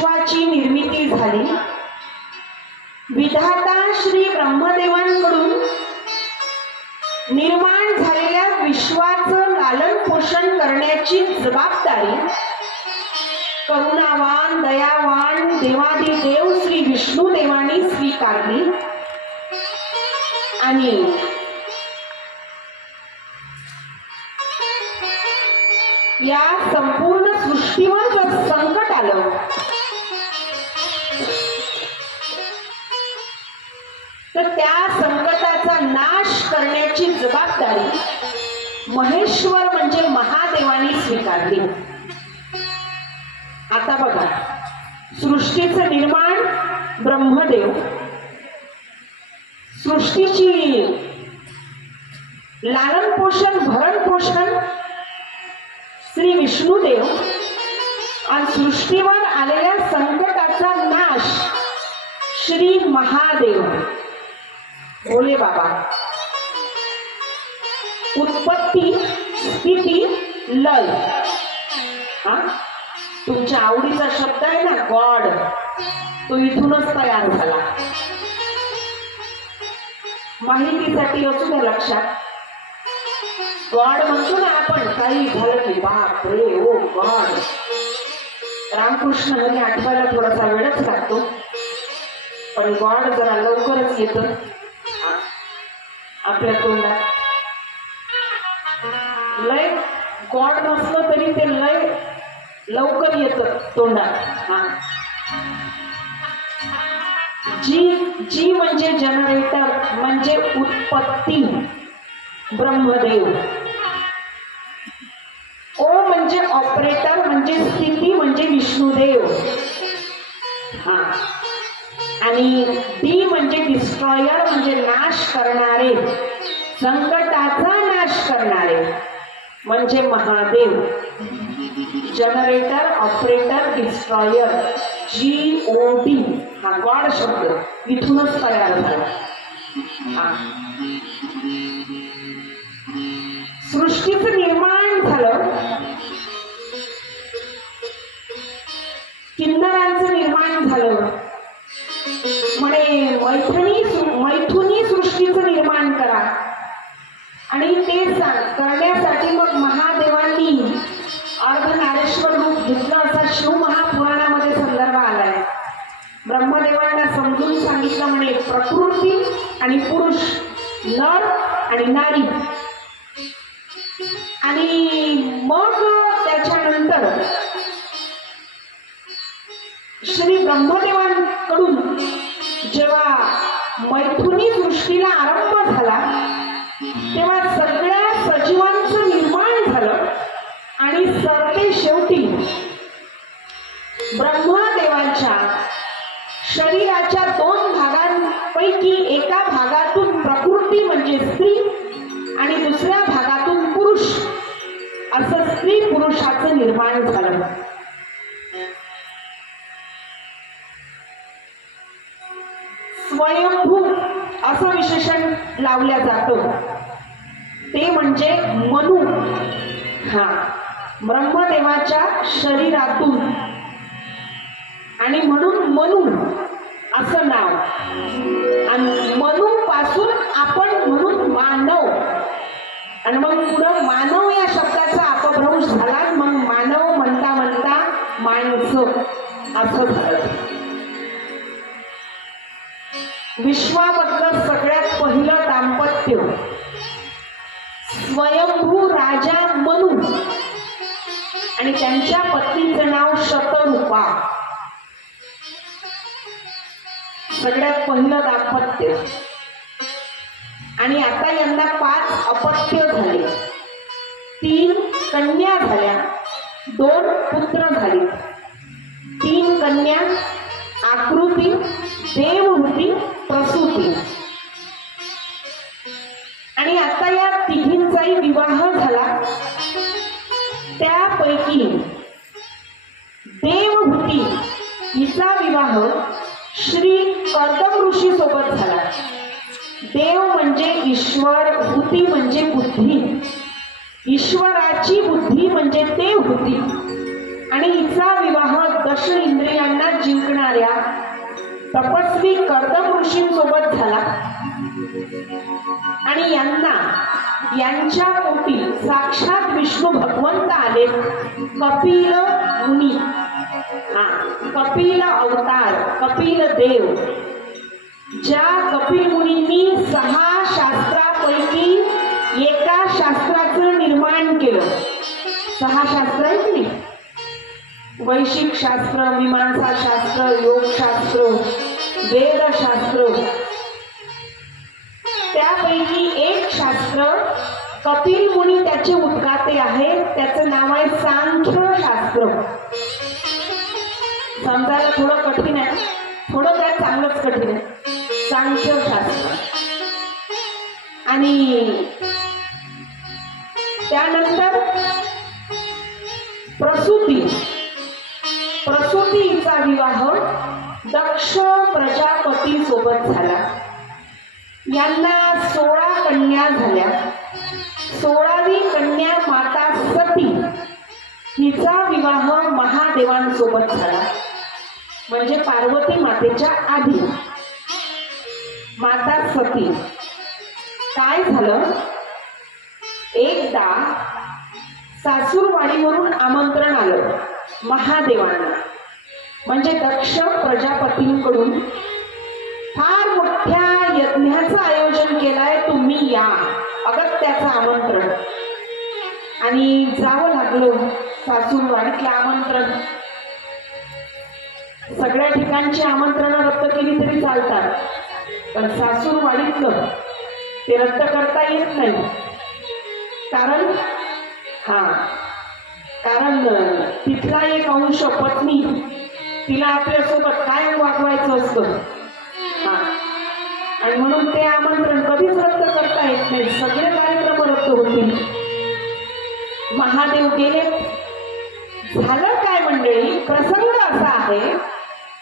विश्वाची निर्मिती झाली, विधाता श्री ब्रह्मदेवांकडून निर्माण झालेल्या विश्वाचं लालन पोषण करण्याची जबाबदारी करुणावान दयावान देवादिदेव श्री विष्णुदेवांनी स्वीकारली आणि या संपूर्ण सृष्टीवर जर संकट आलं तर त्या संकटाचा नाश करण्याची जबाबदारी महेश्वर म्हणजे महादेवानी स्वीकारली. आता बघा, सृष्टीचं निर्माण ब्रह्मदेव, सृष्टीची लालन पोषण भरण पोषण श्री विष्णुदेव आणि सृष्टीवर आलेल्या संकटाचा नाश श्री महादेव भोले बाबा. उत्पत्ती स्थिती लय, हा तुमच्या आवडीचा शब्द आहे ना गॉड, तो इथूनच तयार झाला. माहितीसाठी असू द्या लक्षात, गॉड म्हणतो ना आपण, काही झालं की बाप रे ओ गॉड. रामकृष्ण हरी आठवायला थोडासा वेळच लागतो, पण गॉड जरा लवकरच येतं आपल्या तोंडात. लय गॉड नसलं तरी ते लय लवकर येतं तोंडात. हा, जी म्हणजे जनरेटर म्हणजे उत्पत्ती ब्रह्मदेव. ओ म्हणजे ऑपरेटर म्हणजे स्थिती म्हणजे विष्णुदेव. हा, आणि डी म्हणजे डिस्ट्रॉयर म्हणजे नाश करणारे, संकटाचा नाश करणारे म्हणजे Mahadev. Generator operator destroyer GOD हा गॉड शब्द इथूनच तयार झाला. सृष्टीचं निर्माण झालं, किन्नरांचं निर्माण झालं, म्हणे मैथुनी सृष्टीचं निर्माण करा. आणि ते करण्यासाठी मग महादेवांनी अर्धनारेश्वर रूप घेतलं असा शिवमहापुराणामध्ये संदर्भ आलाय. ब्रह्मदेवांना समजून सांगितलं म्हणे प्रकृती आणि पुरुष, नर आणि नारी. आणि मग त्याच्यानंतर श्री ब्रह्मदेवांकडून जेव्हा मैथुनी सृष्टीला आरंभ झाला तेव्हा सगळ्या सजीवांचं निर्माण झालं आणि सरते शेवटी ब्रह्मदेवांच्या शरीराच्या दोन भागांपैकी एका भागातून प्रकृती म्हणजे स्त्री आणि दुसऱ्या भागातून पुरुष असं स्त्री पुरुषाचं निर्माण झालं. स्वयंभू असं विशेषण लावलं जातं, ते म्हणजे मनु. हा, ब्रह्मदेवाच्या शरीरातून आणि म्हणून मनु असं नाव. आणि मनु पासून आपण म्हणून मानव, आणि मग पुढं मानव या शब्दाचा अपभ्रंश झाला, मग मानव म्हणता म्हणता माणसं असं झालं. विश्वामधलं सगळ्यात पहिलं दाम्पत्य स्वयंभू राजा मनु आणि त्यांच्या पत्नीचं नाव शतरूपा. सगळ्यात पहिलं दाम्पत्य. आणि आता यांना 5 अपत्य झाले, 3 कन्या झाल्या, 2 पुत्र झाले. 3 कन्या आकृती, देवहूती, प्रसूती. आणि आता या तिघींचाही विवाह झाला. त्यापैकी देवहूती हिचा विवाह श्री कर्दम ऋषी सोबत झाला. देव म्हणजे ईश्वर, हूती म्हणजे बुद्धी, ईश्वराची बुद्धी म्हणजे देवहूती. आणि हिचा विवाह दश इंद्रियांना तपस्वी कर्दम ऋषींसोबत झाला आणि यांच्या पोटी साक्षात विष्णू भगवंत आले. कपिल मुनी, कपिल अवतार, कपिल देव. ज्या कपिल मुनींनी 6 शास्त्रापैकी एका शास्त्राचं निर्माण केलं. 6 शास्त्र आहेत की नाही? वैशिक शास्त्र, मीमांसा शास्त्र, योगशास्त्र, वेदशास्त्र. त्यापैकी एक शास्त्र कपिल मुनी त्याचे उद्गाते आहेत. त्याचं नाव आहे सांख्य शास्त्र. समजायला थोडं कठीण आहे, थोडं काय चांगलंच कठीण आहे. सांख्य शास्त्र. आणि त्यानंतर प्रसूतीचा विवाह दक्ष प्रजापती सोबत झाला. यांना 16 कन्या झाल्या. 16वी कन्या माता सती, हिचा विवाह महादेवांसोबत झाला. म्हणजे पार्वती मातेच्या आधी माता सती. काय झालं, एकदा सासूरवाडीवरून आमंत्रण आलं महादेवांना, म्हणजे दक्ष प्रजापतींकडून. फार मोठ्या यज्ञाचं आयोजन केलंय, तुम्ही या, अगत्याचं आमंत्रण. आणि जावं लागलं सासूरवाडीतलं आमंत्रण. सगळ्या ठिकाणची आमंत्रणं रद्द केली तरी चालतात, पण सासूरवाडीतलं ते रद्द करता येत नाही. कारण तिथला एक अंश पत्नी, तिला आपल्यासोबत कायम वागवायचं असतं. आणि म्हणून ते आमंत्रण कधीच रद्द करता येत नाही. सगळे कार्यक्रम रद्द होतील. महादेव गेले. झालं काय मंडळी, प्रसंग असा आहे,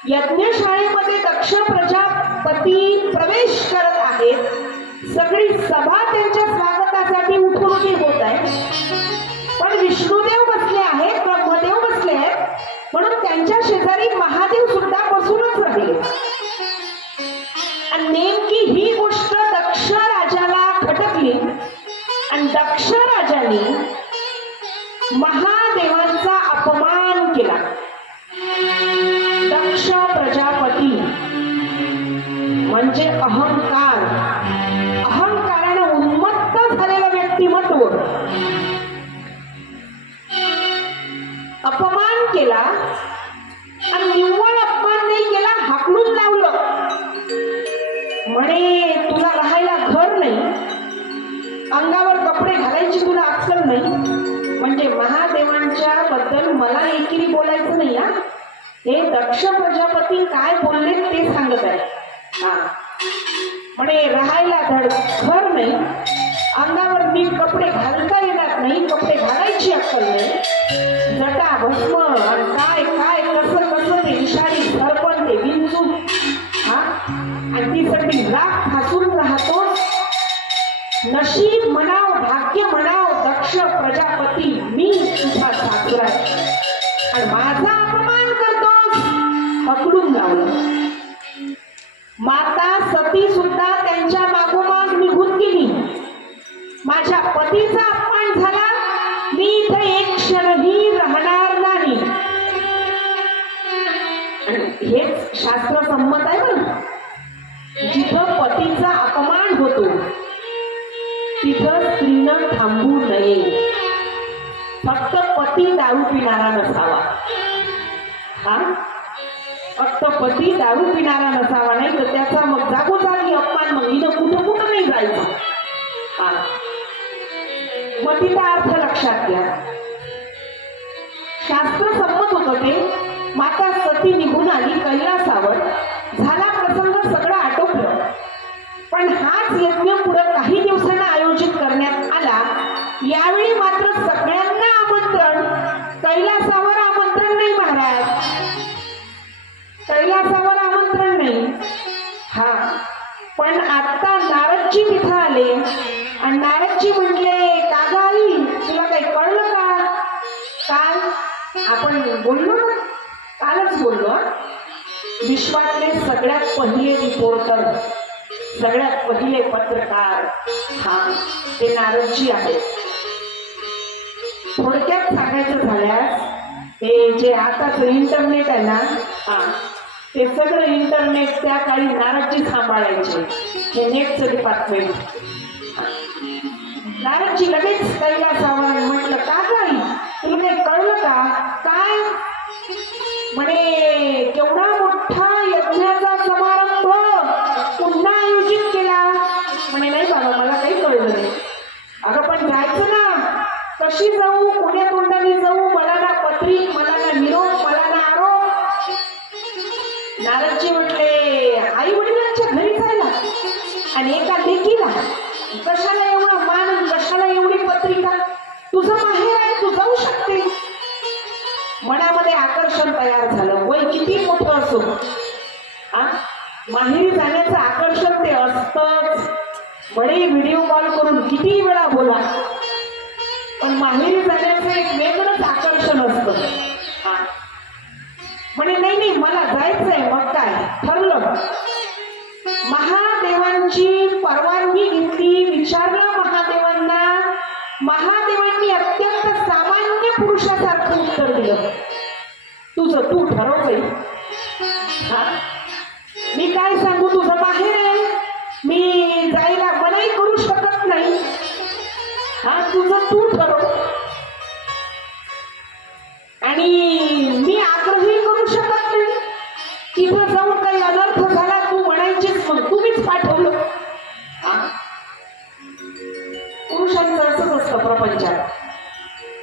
यज्ञशाळेमध्ये दक्ष प्रजापती प्रवेश करत आहेत. सगळी सभा त्यांच्या स्वागतासाठी उठून उभी होत आहे. पण विष्णुदेव बसले आहेत, ब्रह्मदेव बसले आहेत, म्हणून त्यांच्या शेजारी महादेव सुद्धा बसूनच राहिले. आणि नेमकी ही गोष्ट दक्ष राजाला खटकली आणि दक्ष राजाने महादेवांचा अपमान केला. दक्ष प्रजापती म्हणजे अहंकारानं उन्मत्त झालेलं व्यक्तिमत्व. अपमान केला आणि निव्वळ अपमान नाही केला, हाकलून लावलं. म्हणे तुला राहायला घर नाही, अंगावर कपडे घालायची तुला अक्कल नाही. म्हणजे महादेवांच्या बद्दल मला एकीने बोलायचं नाही. हे दक्ष प्रजापती काय बोलले ते सांगत आहे. म्हणे राहायला घर नाही, अंगावर नीट कपडे घालता येणार नाही, कपडे घालायची अक्कल नाही, जटा भस्म काय काय कसं ते विषारी सरपण ते विंचू. आणि ती सगळी राख फासून राहतो. नशीब म्हणाव, भाग्य म्हणाव, दक्ष प्रजापती मी तुझा सासरा आणि माझा अपमान करतोस, पकडून लावलं. माता सती सुद्धा त्यांच्या मागोमाग निघून गेली. माझ्या पतीचा अपमान झाला, मी इथे एक क्षणही राहणार नाही. हेच शास्त्र संमत आहे ना. जिथं पतीचा अपमान होतो तिथं स्त्रीनं थांबू नये. फक्त पती दारू पिणारा नसावा. फक्त पती दारू पिणारा नसावा, नाही तर त्याचा मग जागोजागी अपमान, मग हिनं कुठं नाही जायचं. मग तिचा अर्थ लक्षात घ्या. शास्त्र संमत होतं ते. माता सती निघून आली कैलासावर. झाला प्रसंग, सगळं आटोपलं. पण हाच यज्ञ पुढे काही दिवसांना आयोजित करण्यात आला. यावेळी मात्र सगळ्यांना आमंत्रण, कैलासावर आमंत्रण नाही महाराज, कैलासावर आमंत्रण नाही. पण आता नारदजी तिथं आले आणि नारदजी म्हटले, कागा आई तुला काही कळलं का? काल आपण बोललो, कालच बोललो. विश्वातले सगळ्यात पहिले रिपोर्टर, सगळ्यात पहिले पत्रकार हा ते नारदजी आहेत. थोडक्यात सांगायचं झाल्यास हे जे आताच इंटरनेट आहे ना, हा ते सगळं इंटरनेट त्या काळी नारदजी सांभाळायचे. हे नेटचं डिपार्टमेंट. नारदजी लगेच कैलासावर म्हटलं, का काही तुला काही कळलं का? काय म्हणे, केवढा मोठा यज्ञाचा समारंभ पुन्हा आयोजित केला. म्हणे, नाही बाबा मला काही कळलं नाही. अगं पण जायचं ना, कशी जाऊ, कोण्या तोंडाने जाऊ, मला ना पत्रिक, मला ना निरोप, मला ना आरोप. नारदजी म्हटले, आई वडिलांच्या घरी जायला आणि एका लेकीला कशाला एवढा मान, कशाला एवढी पत्रिका? तुझं माहेर आहे, तू जाऊ शकते. मनामध्ये आकर्षण तयार झालं. वय किती मोठं असो, माहेरी जाण्याचं आकर्षण ते असतंच. बडे व्हिडिओ कॉल करून किती वेळा बोला, पण माहेरी जाण्याचं एक वेगळंच आकर्षण असतं. म्हणे, नाही नाही मला जायचंय. मग काय ठरलं, महादेवांची परवानगी घेतली, विचारलं महादेवांना. महादेवांनी अत्यंत सामान्य पुरुषासारखं उत्तर दिलं, तुझं तू ठरव बाई. मी काय सांगू, तुझं बाहेर आहे, मी जायला मनाई करू शकत नाही. तुझं तू ठरव. आणि मी आग्रही करू शकत नाही. तिथं जाऊन काही अनर्थ झाला तू म्हणायचीच, मग तुम्हीच पाठवलं. पुरुषांचं असंच असतं प्रपंचात.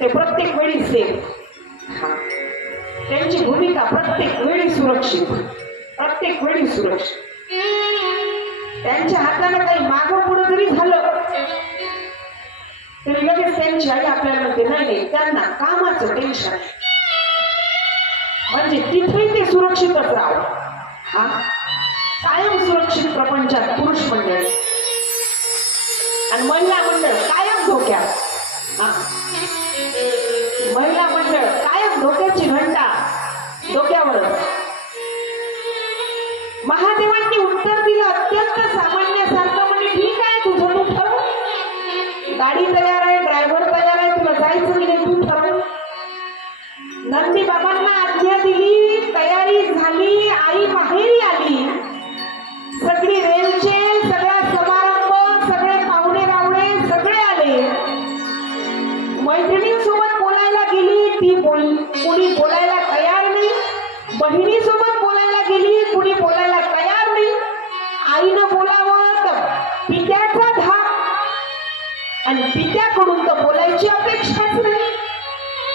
ते प्रत्येक वेळी सेफ, त्यांची भूमिका प्रत्येक वेळी सुरक्षित, प्रत्येक वेळी सुरक्षित. त्यांच्या हाताने काही मागं पुढं जरी झालं तरी लगेच त्यांची आई आपल्याला म्हणते, नाही नाही त्यांना कामाचं टेन्शन, म्हणजे तिथे ते सुरक्षितच राहावं. कायम सुरक्षित प्रपंचात पुरुष मंडळ आणि महिला मंडळ कायम धोक्यात. महिला मंडळ कायम धोक्याची घंटा डोक्यावरच. महादेवांनी उत्तर दिलं अत्यंत सामान्यासारखं. म्हणजे ठीक आहे, तुझं तू ठरव. गाडी तयार आहे, ड्रायव्हर तयार आहे, तुला जायचं की नाही तू ठरव. नंदी बाबांना आज्ञा दिली, तयारी झाली, आई माहेरी आली. सगळी रेलचे, सगळा समारंभ, सगळे पाहुणे रावणे सगळे आले. मैत्रिणींसोबत बोलायला गेली, ती कोणी बोलायला तयार नाही. बहिणीसोबत बोलायला गेली, कुणी बोलायला तयार नाही. आईनं बोलावं तर पित्याचा धाक, आणि पित्याकडून तर बोलायची अपेक्षाच नाही,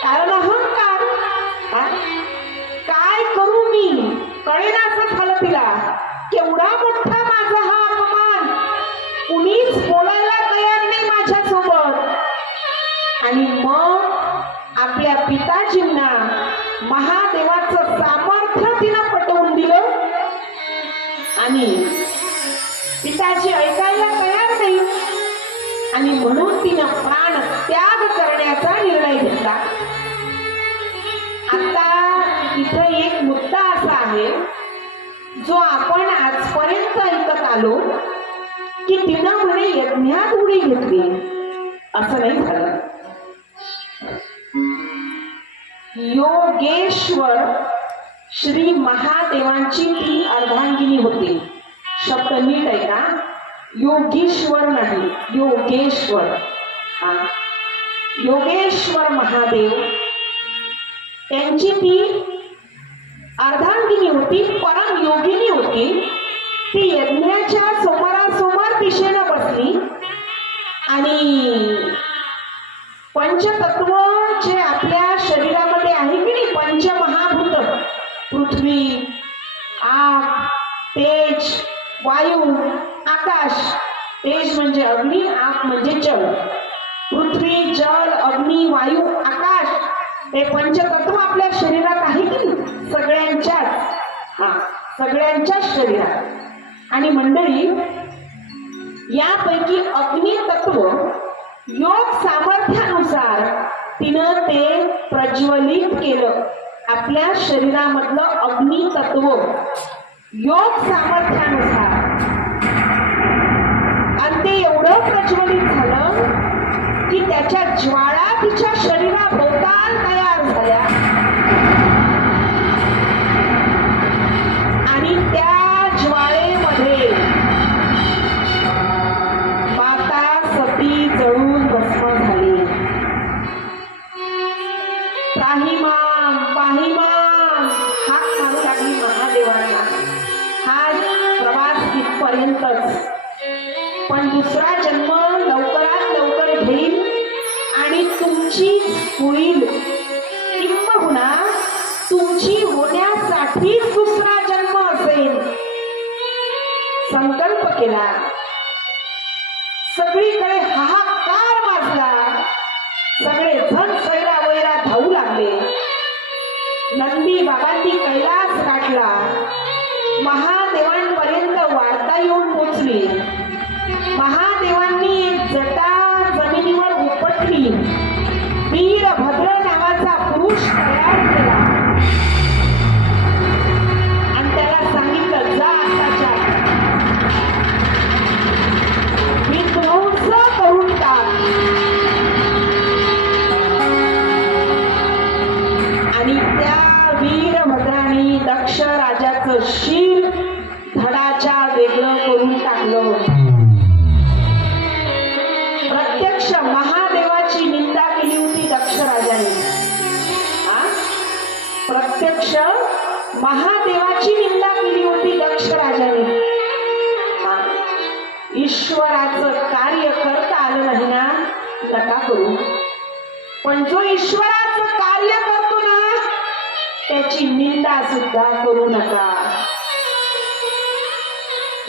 कारण अहंकार. काय करू मी, कळेना असं झालं तिला. केवढा मोठा माझा हा अपमान, कुणीच बोलायला तयार नाही माझ्यासोबत. आणि मग आपल्या पिताजींना महादेवाचं सामर्थ्य तिनं पटवून दिलं. आणि पिताजी ऐकायला तयार नाही, आणि म्हणून तिनं प्राण त्याग करण्याचा निर्णय घेतला. आता इथं एक मुद्दा असा आहे जो आपण आजपर्यंत ऐकत आलो की तिनं म्हणे यज्ञात उडी घेतली. असं नाही झालं. योगेश्वर श्री महादेवांची ती अर्धांगिनी होती. शब्द नीट आहे का, योगेश्वर नाही, योगेश्वर. योगेश्वर महादेव त्यांची ती अर्धांगिनी होती, परम योगिनी होती. ती यज्ञाच्या समोरासमोर दिशेनं बसली आणि पंचतत्व जे आपल्या शरीरामध्ये आहे की नाही, पंचमहाभूत, पृथ्वी, आग, तेज, वायू, आकाश. तेज म्हणजे अग्नी, आग म्हणजे जल. पृथ्वी, जल, अग्नी, वायू, आकाश हे पंचतत्व आपल्या शरीरात आहे की नाही, सगळ्यांच्याच शरीरात. आणि मंडळी, यापैकी अग्नी तत्व योग सामर्थ्यानुसार तिनं ते प्रज्वलित केलं. आपल्या शरीरामधलं अग्नी तत्व योग सामर्थ्यानुसार आणि ते एवढं प्रज्वलित झालं की त्याच्या ज्वाळा तिच्या शरीराभोवताल तयार झाल्या आणि त्या ज्वाळेमध्ये माता सती जळून भस्म झाली. पाहिमाम पाहिमाम हाक मारू लागली महादेवांना. हा प्रवास तिथपर्यंतच, पण दुसरा जन्म लवकरात लवकर घेईल आणि तुमची होईल, किंबहुना तुमची होण्यासाठीच दुसरा जन्म असेल. संकल्प केला. सगळीकडे हाहाकार वाजला. सगळे जण सैरावैरा धावू लागले. नंदी बाबांनी कैलास गाठला. महादेवांपर्यंत वार्ता येऊन पोचली. महादेवांनी एक जटा जमिनीवर उपटली. वीरभद्र नावाचा पुरुष तयार केला आणि त्याला सांगितलं, जा आताच्या विध्वंस करून टाक. आणि त्या वीरभद्राने दक्ष राजाचं शिर धडाच्या वेगळं करून टाकलं. प्रत्यक्ष महादेवाची निंदा केली होती दक्ष राजाने. प्रत्यक्ष महादेवाची निंदा केली होती दक्ष राजाने. ईश्वराचं कार्य करता आलं नाही ना, नका करू. पण जो ईश्वराचं कार्य करतो ना, त्याची निंदा सुद्धा करू नका.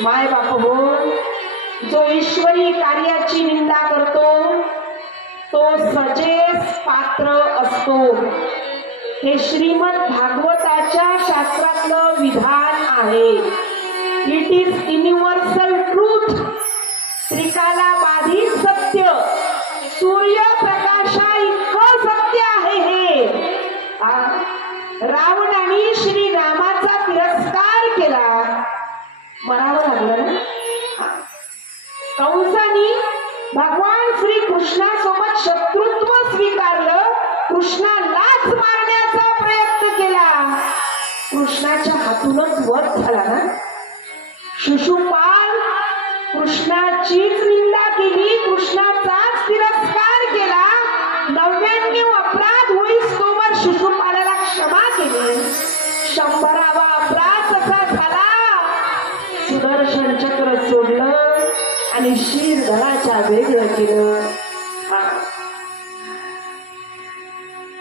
माय बाप हो, जो ईश्वरी कार्याची निंदा करतो तो सजेस पात्र असतो. हे श्रीमद भागवताच्या शास्त्रातलं विधान आहे. It is universal truth. त्रिकाला बाधित सत्य, सूर्यप्रकाशा इतकं सत्य आहे हे. रावणाने श्रीरामाचा तिरस्कार केला, मरावं लागलं ना. कंसानी भगवान श्री कृष्णासोबत शत्रुत्व स्वीकारलं. कृष्णालाच मारण्याचा प्रयत्न केला. कृष्णाच्या हातूनच वध झाला ना. शिशुपाल कृष्णाचीच निंदा केली, कृष्णाचाच तिरस्कार केला. 99 अपराध होईस तोवर शिशुपालाला क्षमा केली. 100वा अपराध कसा झाला, सुदर्शन चक्र सोडलं आणि शीर धडाच्या वेगळं केलं.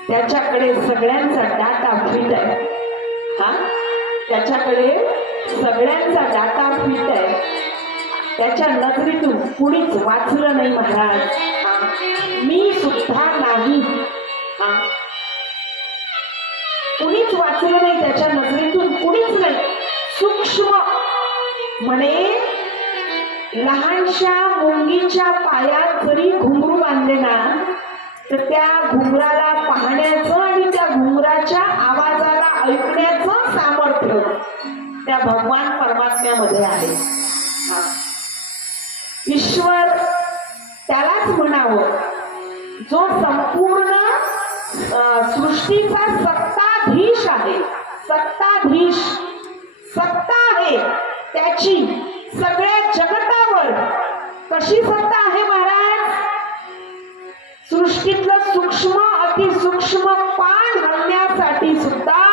त्याच्याकडे सगळ्यांचा डाटा फिट आहे. त्याच्याकडे सगळ्यांचा डाटा फिट आहे. त्याच्या नजरेतून कुणीच वाचलं नाही महाराज. मी सुद्धा नाही. कुणीच वाचलं नाही त्याच्या नजरेतून, कुणीच नाही. सूक्ष्म म्हणे लहानशा मुंगीच्या पायात जरी घुंगरू बांधले ना, तर त्या घुंगराला पाहण्याचं आणि त्या घुंगराच्या आवाजाला ऐकण्याचं सामर्थ्य त्या भगवान परमात्म्यामध्ये आहे. ईश्वर त्यालाच म्हणावं जो संपूर्ण सृष्टीचा सत्ताधीश आहे. सत्ताधीश, सत्ता आहे त्याची सगळ्या जगतावर. कशी सत्ता आहे महाराज? सृष्टीतलं सूक्ष्म अतिसूक्ष्म पान हलण्यासाठी सुद्धा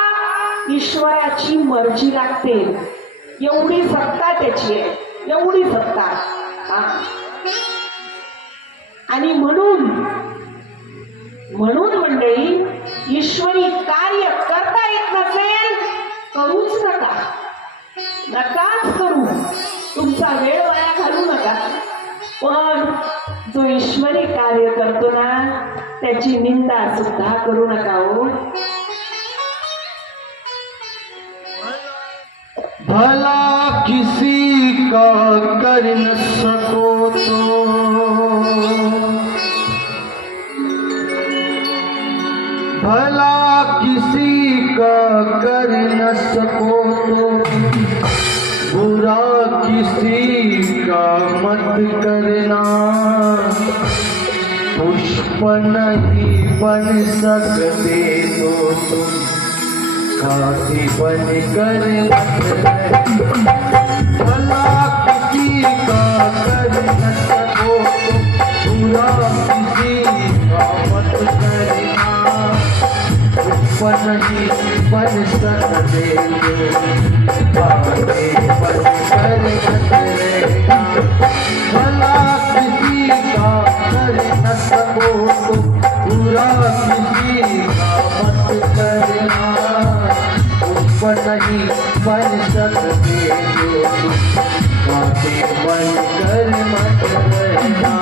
ईश्वराची मर्जी लागते. एवढी सत्ता त्याची आहे, एवढी सत्ता. आणि म्हणून मंडळी, ईश्वरी कार्य करता येत नसेल करूच नका. नकाच करू. तुमचा वेळ वाया घालू नका. पण जो ईश्वरी कार्य करतो ना, त्याची निंदा सुद्धा करू नका हो. भला किसी का कर न सको तो भला किसी का कर न सको तो बुरा किसी का मत करना। पुष्प नहीं बन सकते तो तुम कांति बन कर भला किसी का कर न सको तो बुरा किसी का मत करना। पुष्प नहीं बन सकते तो कांति बन कर रहना। भला किसी का कर न सको तो बुरा किसी का मत करना। पुष्प नहीं बन सकते जो कांटे बन कर मत रहना।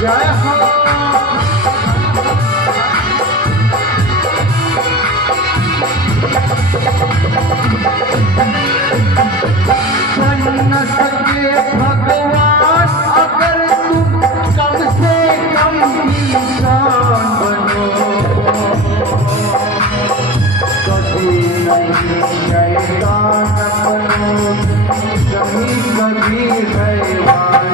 जय हो बन न सके भगवान अगर तुम कम से कम इंसान बनो। कभी नहीं शैतान बनो, कभी कभी हैवान।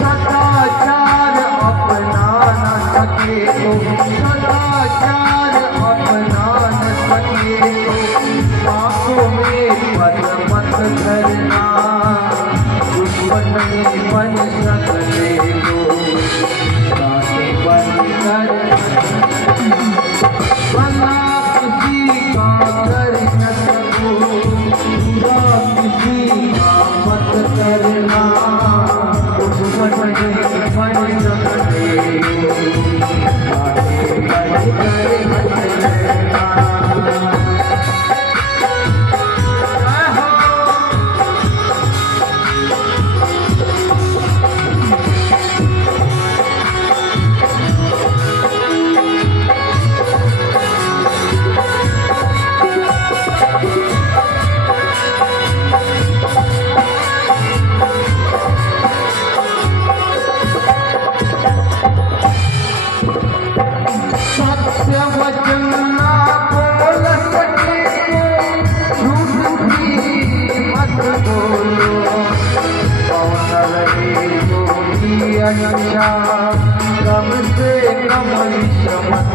सदाचार अपना न सके तो सदाचार अपना न सके तो आंखों में पद मत धरना। दुश्मन नहीं बन सकते तो कांटे बन कर भला किसी का कर न सको बुरा किसी का मत करना। दुश्मन नहीं बन सकते कांटे बन कर मत रहना। सत्य वचन ना बोल सके तो झूठ भी मत बोलो। कौन रहे तो भी अच्छा, कम से कम मत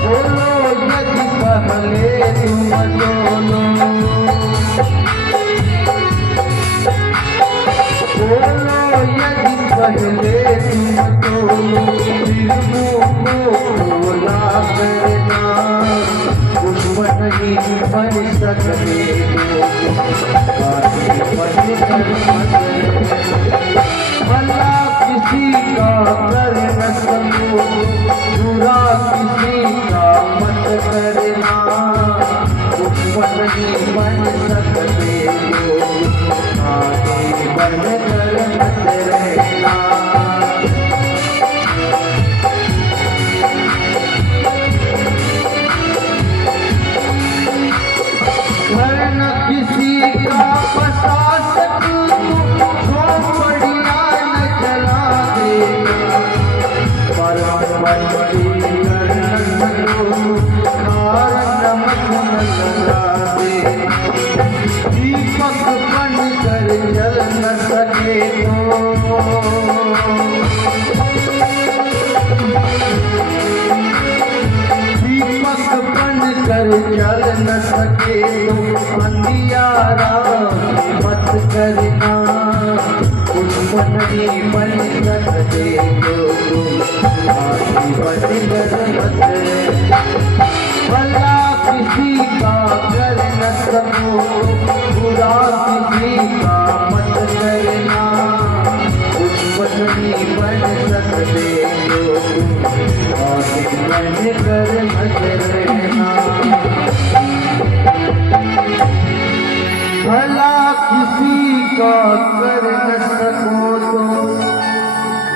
बोलो यदि पहले तुम बोलो। बोलो यदि पहले तुम बोलो फिर मुँह को बोला करना। पुष्प नहीं बन सकते कांटे बन कर मत रहना। भला किसी का कर न सको बुरा किसी का मत करना। पुष्प नहीं बन सकते जो कांटे बन कर मत रहना। घर न किसी का बसा सकूं झोपड़ियां न जला देना। परमपंथी कर न सकूं खार नमक न लगा देना। दीपक बन कर जल न सके तो दीपक बन कर जल न सके तो अंधियारा मत करना। पुष्प नहीं बन सकते तो कांटे बन कर मत रहना। भला किसी का कर न सको बुरा किसी का मत करना। पुष्प नहीं बन सकते तो कांटे बन कर मत रहना। भला किसी का कर न सको तो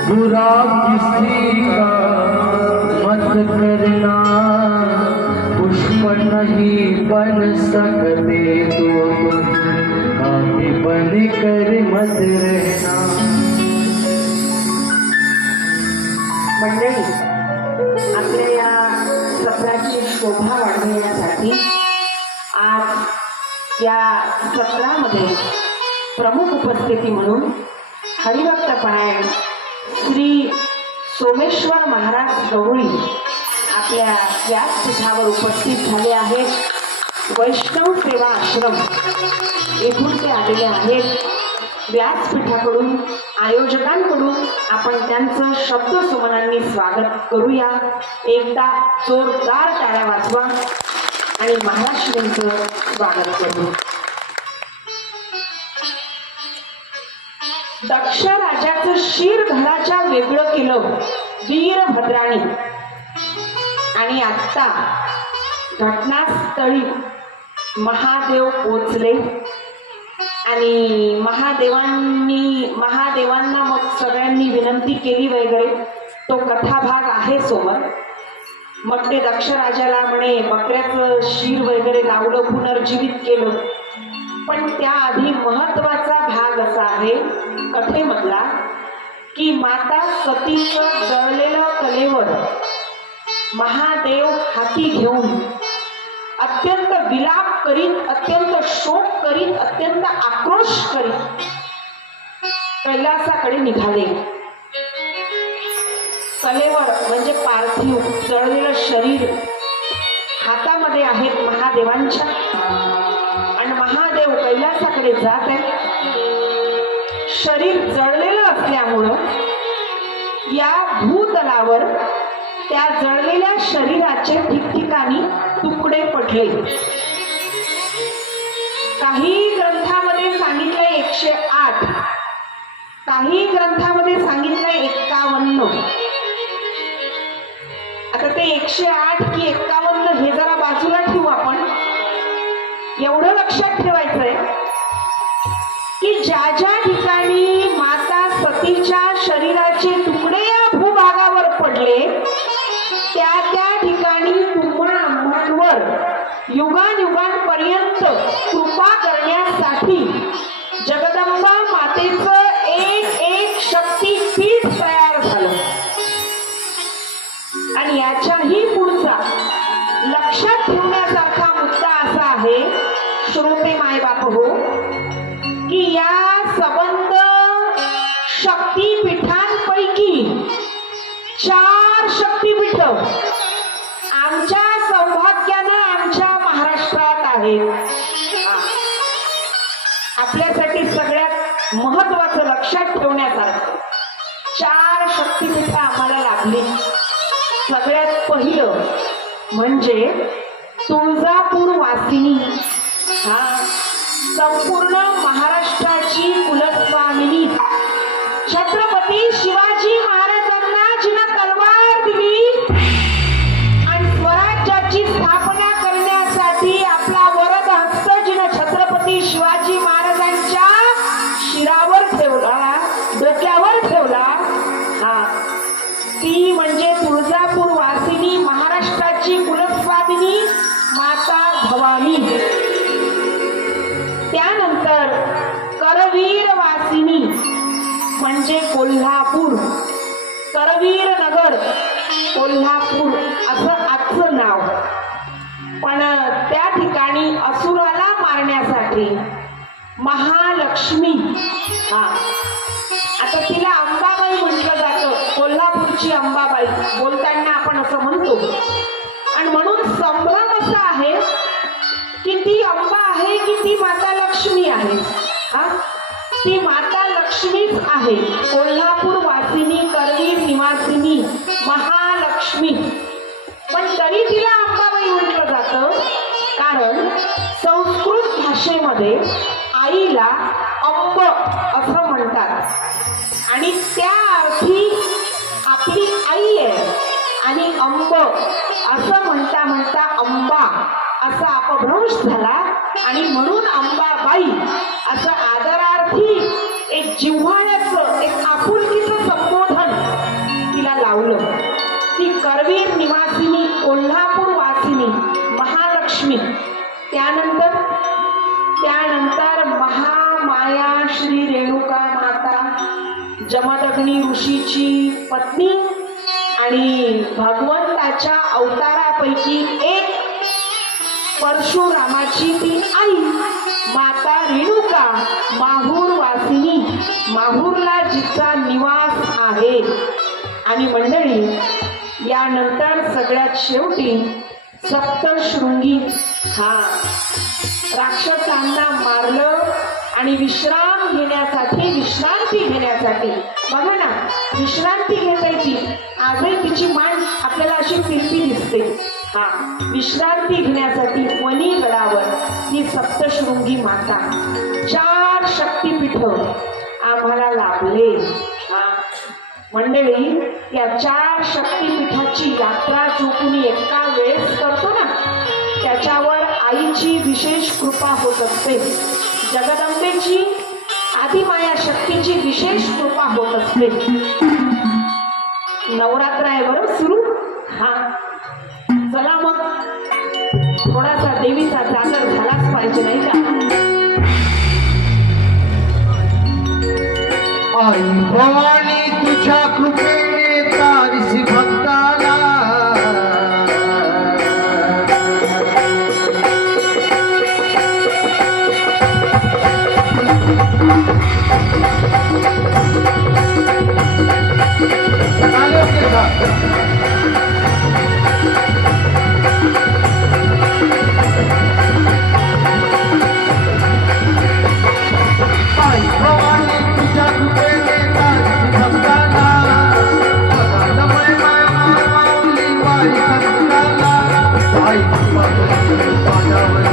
बुरा किसी का मत करना। नहीं बन सकते तो काफी बन कर मत रहना। मंडळी, आपल्या या सत्राची शोभा वाढविण्यासाठी आज या सत्रामध्ये प्रमुख उपस्थिती म्हणून हरिभक्त परायण श्री सोमेश्वर महाराज गवळी आपल्या व्यासपीठावर उपस्थित झाले आहेत. वैष्णव सेवा आश्रम येथून ते आलेले आहेत. व्यासपीठाकडून आयोजकांकडून आपण त्यांचं शब्दसुमनांनी स्वागत करूया. एकदा जोरदार टाळ्या वाजवा आणि महाराष्ट्रीयांचं स्वागत करू. दक्ष राजाचं शिर घराच्या वेगळं केलं वीरभद्राने. आणि आता घटनास्थळी महादेव पोचले आणि महादेवांना मग सगळ्यांनी विनंती केली वगैरे. तो कथाभाग आहे समोर. मग ते दक्ष राजाला म्हणे बकऱ्याचं शिर वगैरे लावलं, पुनर्जीवित केलं. पण त्याआधी महत्वाचा भाग असा आहे कथेमधला की माता सतीचं जळलेलं कलेवर महादेव हाती घेऊन अत्यंत विलाप करीत, अत्यंत शोक करीत, अत्यंत आक्रोश करीत कैलासाकडे निघाले. कलेवर म्हणजे पार्थिव जळलेलं शरीर हातामध्ये आहेत महादेवांच्या आणि महादेव कैलासाकडे जात आहे. शरीर जळलेलं असल्यामुळं या भूतलावर त्या जळलेल्या शरीराचे ठिकठिकाणी तुकडे पडले. काही ग्रंथामध्ये सांगितलंय 108, काही ग्रंथामध्ये सांगितलंय 51. आता ते 108 की 51 हे जरा बाजूला ठेवू आपण. एवढं लक्षात ठेवायचंय की ज्या ज्या ठिकाणी माता सतीच्या शरीराचे तुकडे या भूभागावर पडले त्या त्या ठिकाणी तुम्हा आम्हांवर युगानुगांपर्यंत कृपा करण्यासाठी जगदंबा मातेचं एक एक शक्तीपीठ तयार झालं. आणि याच्याही पुढचा लक्षात ठेवण्यासारखा मुद्दा असा आहे श्रोते मायबाप हो की या सबंध शक्तीपीठांपैकी 4 शक्तीपीठ आमच्या सौभाग्यानं आमच्या महाराष्ट्रात आहेत. आपल्यासाठी सगळ्यात महत्वाचं लक्षात ठेवण्यासारखं 4 शक्तीपीठ आम्हाला लाभली. सगळ्यात पहिलं म्हणजे तुळजापूर वासिनी, संपूर्ण महाराष्ट्राची कुलस्वामिनी छत्रपती शिवाजी महाराजांना जिनं तलवार दिली आणि स्वराज्याची स्थापना करण्यासाठी आपला वरद हस्त जिनं छत्रपती शिवाजी महाराजांच्या शिरावर ठेवला, डोक्यावर ठेवला, ती म्हणजे तुळजापूर वासिनी महाराष्ट्राची कुलस्वामिनी माता भवानी. त्यानंतर करवीर वासिनी म्हणजे कोल्हापूर, करवीर नगर कोल्हापूर असं आजचं नाव. पण त्या ठिकाणी असुराला मारण्यासाठी महालक्ष्मी, आता तिला अंबाबाई म्हटलं जातं, कोल्हापूरची अंबाबाई बोलताना आपण असं म्हणतो. आणि म्हणून संभ्रम असा आहे की ती अंबा आहे की ती माता लक्ष्मी आहे. ती माता लक्ष्मीच आहे. कोल्हापूर वासिनी, करवीर निवासिनी महालक्ष्मी. पण तरी तिला अंबाबाई म्हटलं जातं कारण संस्कृत भाषेमध्ये आईला अंब असं म्हणतात आणि त्या अर्थी आपली आई आहे. आणि अंब असं म्हणता म्हणता अंबा असा अपभ्रंश झाला आणि म्हणून अंबाबाई असं आदरार्थी एक जिव्हाळ्याचं, एक आपुलकीचं संबोधन तिला लावलं. ती करवीर निवासिनी, कोल्हापूर वासिनी महालक्ष्मी मंदाकिनी ऋषीची पत्नी आणि भगवंताच्या अवतारापैकी एक परशुरामाची ती आई माता रेणुका माहूर वासिनी, माहूरला जिचा निवास आहे. आणि मंडळी, यानंतर सगळ्यात शेवटी सप्तशृंगी हा राक्षसांना मारलं आणि विश्रांती घेण्यासाठी बघा ना, विश्रांती घेता येते. आजही तिची मान आपल्याला अशी फिरती दिसते. हा, विश्रांती घेण्यासाठी वनीगडावर ही सप्तशृंगी माता 4 शक्तिपीठ आम्हाला लाभले. हा मंडळी, या 4 शक्तिपीठाची यात्रा जो कुणी एका वेळेस करतो ना, त्याच्यावर आईची विशेष कृपा होत असते. जगदंबेची आदिमाया शक्तीची विशेष कृपा होत असते. नवरात्र आहे बरं सुरू. हा, चला मग थोडासा देवीचा जागर झालाच पाहिजे, नाही का? आई भवानी तुझ्या कृपेने तारीसी भक्ताला आई भवानी तुझ्या कृपेने तारीसी भक्ताला सदानमय माऊली वारी संताला आई पादावर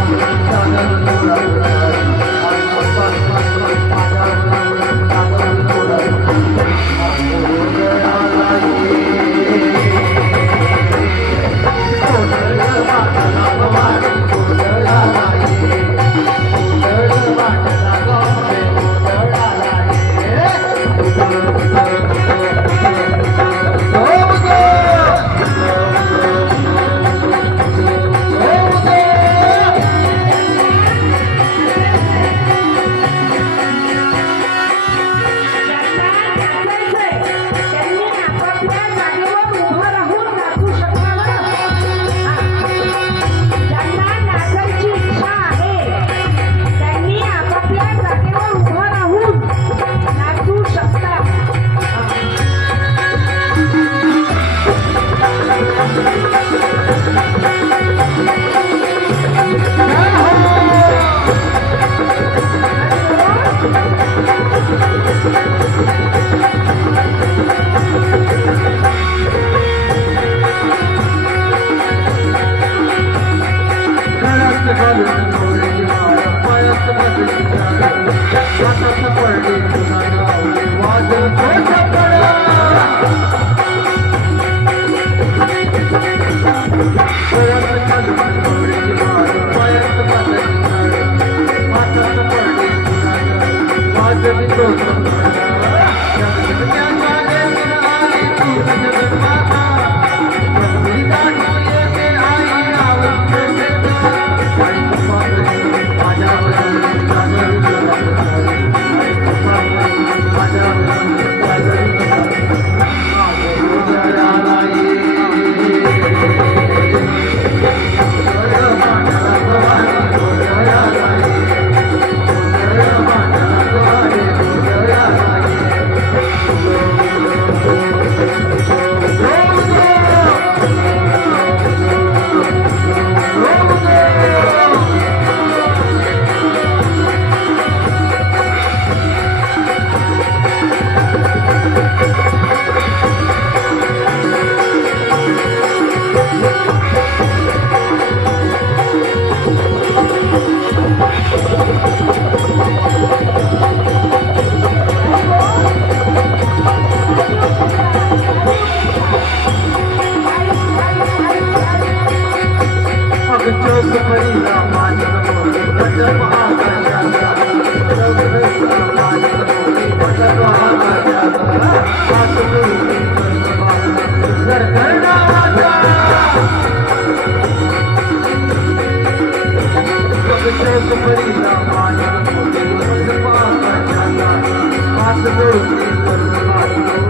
Possibility for the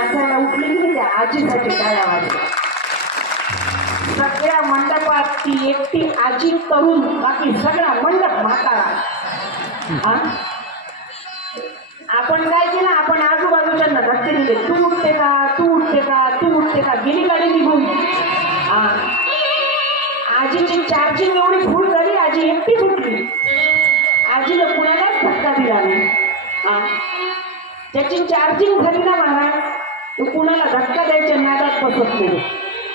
नाचायला उठली की नाही त्या आजीसाठी टाळ्या वाजल्या. सगळ्या मंडपात ती एकटी आजी तरुण, बाकी सगळा मंडप म्हातारा. हा? आपण काय केलं, आपण आजूबाजूच्यांना धक्के दिले, तू उठते का, तू उठते का, तू उठते का, गेली गाडी निघून. हा, आजीची चार्जिंग एवढी फुल झाली, आजी एकटीच उठली. आजीला कुणालाच धक्का दिला नाही. हा, त्याची चार्जिंग झाली ना महाराज, तो कुणाला धक्का द्यायच्या नादात बसत नाही.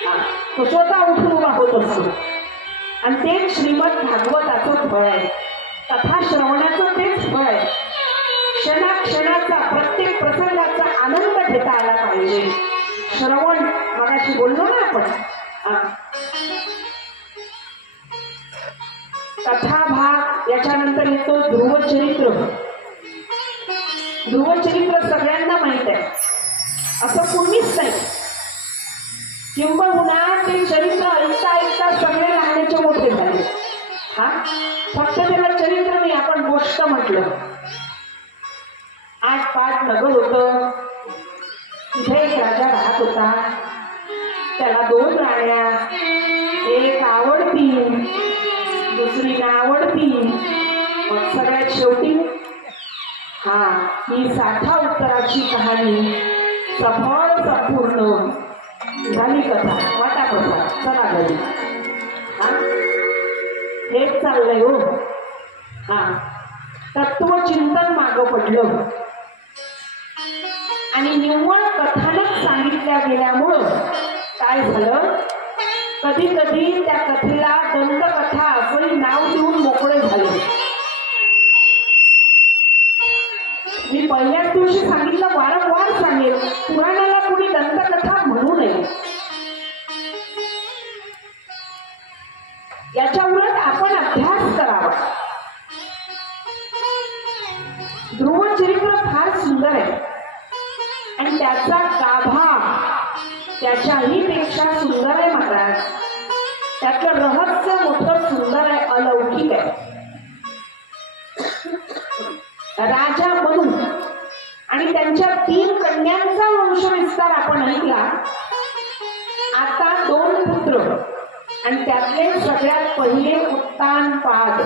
हा, तो स्वतः उठून उभा होत असतो. आणि तेच श्रीमद भागवताचं फळ आहे, कथा श्रवणाचं तेच फळ आहे. क्षणाक्षणाचा प्रत्येक प्रसंगाचा आनंद घेता आला पाहिजे. श्रवण मगाशी बोललो ना आपण. कथा भाग, याच्यानंतर येतो ध्रुवचरित्र. ध्रुवचरित्र सगळ्यांना माहित आहे, असं कोणीच नाही. किंबहुना ते चरित्र ऐकता ऐकता सगळे लहानाचे मोठे झाले. हा, फक्त त्याला चरित्र नाही, आपण गोष्ट म्हटलं. 8 पाट नगर होतं, तिथे एक राजा राहत होता. त्याला 2 राण्या, एक आवडती, दुसरी नावडती. मग सगळ्यात शेवटी हा, ही 60 उत्तराची कहाणी सफळ संपूर्ण झाली. कथा वाटा कसा, चला घरी. हा, हेच चाललंय हो. हा, तत्वचिंतन मागं पडलं आणि निव्वळ कथानक सांगितल्या गेल्यामुळं काय झालं, कधी कधी त्या कथेला दंतकथा असंही नाव देऊन मोकळे झाले. मी पहिल्याच दिवशी सांगितलं, वारंवार सांगेल, पुराणाला कुणी दंतकथा म्हणू नये. याच्या उलट आपण अभ्यास करावा. ध्रुवचरित्र फार सुंदर आहे आणि त्याचा गाभा त्याच्याही पेक्षा सुंदर आहे महाराज. त्याचं रहस्य मोठं सुंदर आहे, अलौकिक आहे. राजा मनू आणि त्यांच्या 3 कन्यांचा वंशविस्तार आपण ऐकला. आता 2 पुत्र आणि त्यातले सगळ्यात पहिले उत्तानपाद.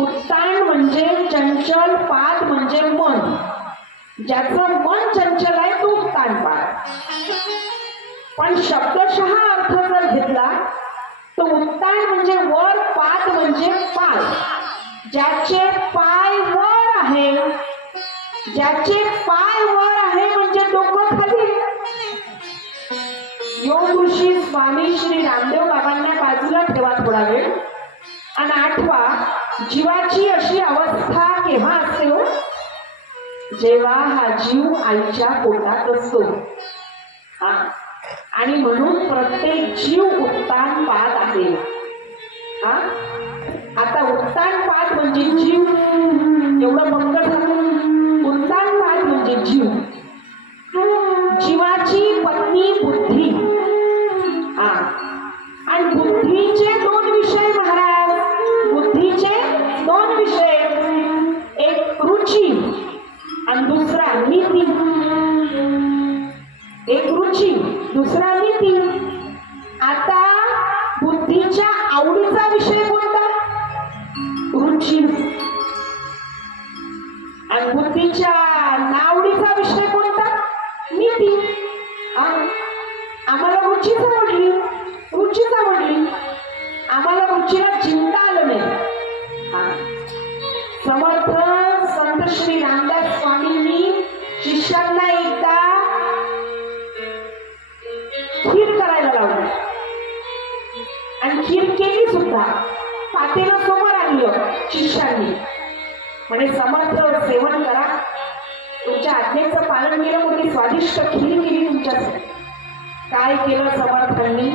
उत्तान म्हणजे चंचल, पाद म्हणजे मन. ज्याचं मन चंचल आहे तो उत्तानपाद. पण शब्दशः अर्थ जर घेतला तर उत्तान म्हणजे वर, पाद म्हणजे पाय. ज्याचे पाय वर आहे, ज्याचे पाय वर आहे म्हणजे डोकं खाली. योग ऋषी स्वामी श्री रामदेव बाबांना बाजूला ठेवा थोडा वेळ आणि आठवा, जीवाची अशी अवस्था केव्हा असते हो, जेव्हा हा जीव आईच्या पोटात असतो. हा, आणि म्हणून प्रत्येक जीव उत्तानपाद आहे. हा, आता उत्तानपाद म्हणजे जीव, एवढं बंद झालं. उत्तानपाद म्हणजे जीव, जीवाची पत्नी बुद्धी. हा, आणि बुद्धीचे 2 विषय महाराज, बुद्धीचे 2 विषय, एक रुची आणि दुसरा नीती. एक रुची, दुसरा नीती. आता बुद्धीच्या आवडीचा विषय कोणता, रुची. आणि बुद्धीच्या नावडीचा विषय कोणता, नीती. आम्हाला रुचीच आवडली, रुचीच आवडली, आम्हाला रुचीला चिंता आलं नाही. हा, समर्थ संत श्री रामदास स्वामींनी शिष्यांना एकदा खीर करायला लावली आणि खीर केली सुद्धा. पातेलं समोर आणलं शिष्यांनी, म्हणे समर्थ सेवन करा, तुमच्या आज्ञेचं पालन केलं, मोठी स्वादिष्ट खीर केली तुमच्यासाठी. काय केलं समर्थांनी,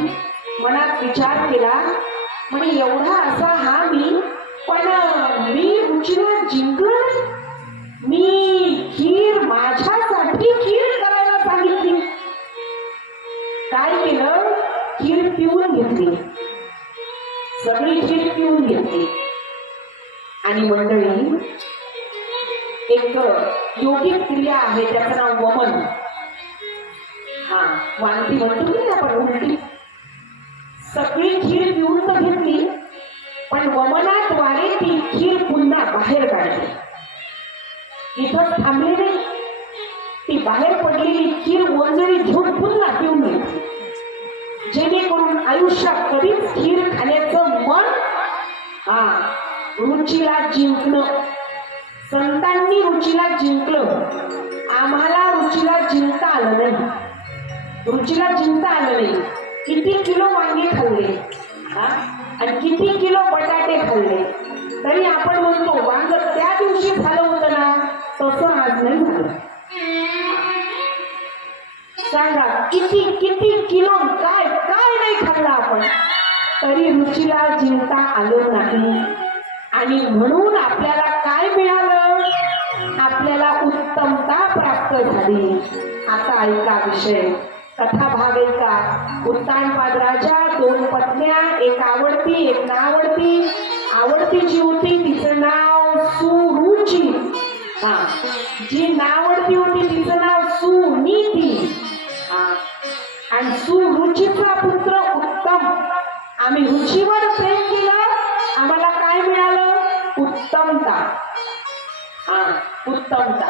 मनात विचार केला, म्हणे एवढा असा हा मी, पण मी रुचीला जिंकलं. मी खीर माझ्यासाठी खीर करायला सांगितली. काय केलं, खीर पिऊन घेतली, सगळी खीर पिऊन घेतली. आणि मंडळी, एक योगिक क्रिया आहे, त्याचं नाव वमन. हा, वांती म्हणतो की नाही आपण, उलटी. सगळी खीर पिऊन तर घेतली, पण वमनाद्वारे ती खीर पुन्हा बाहेर काढली. इथंच थांबली नाही, ती बाहेर पडलेली खीर ओंजळी घेऊन पुन्हा पिऊन घेतली, जेणेकरून आयुष्यात कधीच खीर खाण्याचं मन रुचीला जिंकणं. संतांनी रुचीला जिंकलं, आम्हाला रुचीला जिंकता आलं नाही. रुचीला जिंकता आलं नाही. किती किलो वांगे खाल्ले आणि किती किलो बटाटे खाल्ले, तरी आपण म्हणतो वांग त्या दिवशी झालं होतं ना, तसं आज नाही झालं. सांगा किती किती किलो काय काय नाही खाल्लं आपण, तरी रुचीला जिंकता आलं नाही. आणि म्हणून आपल्याला काय मिळालं, आपल्याला उत्तमता प्राप्त झाली. आता ऐका विषय, कथा भाग ऐका. उत्तानपाद राजा, 2 पत्न्या, एक आवडती एक नावडती. आवडतीची होती तिचं नाव सुरुची, जी नावडती होती तिचं नाव सुनीती. आणि सुरुचीचा पुत्र उत्तम. आम्ही रुचीवर प्रेम केलं, आम्हाला काय मिळालं, उत्तमता. उत्तमता.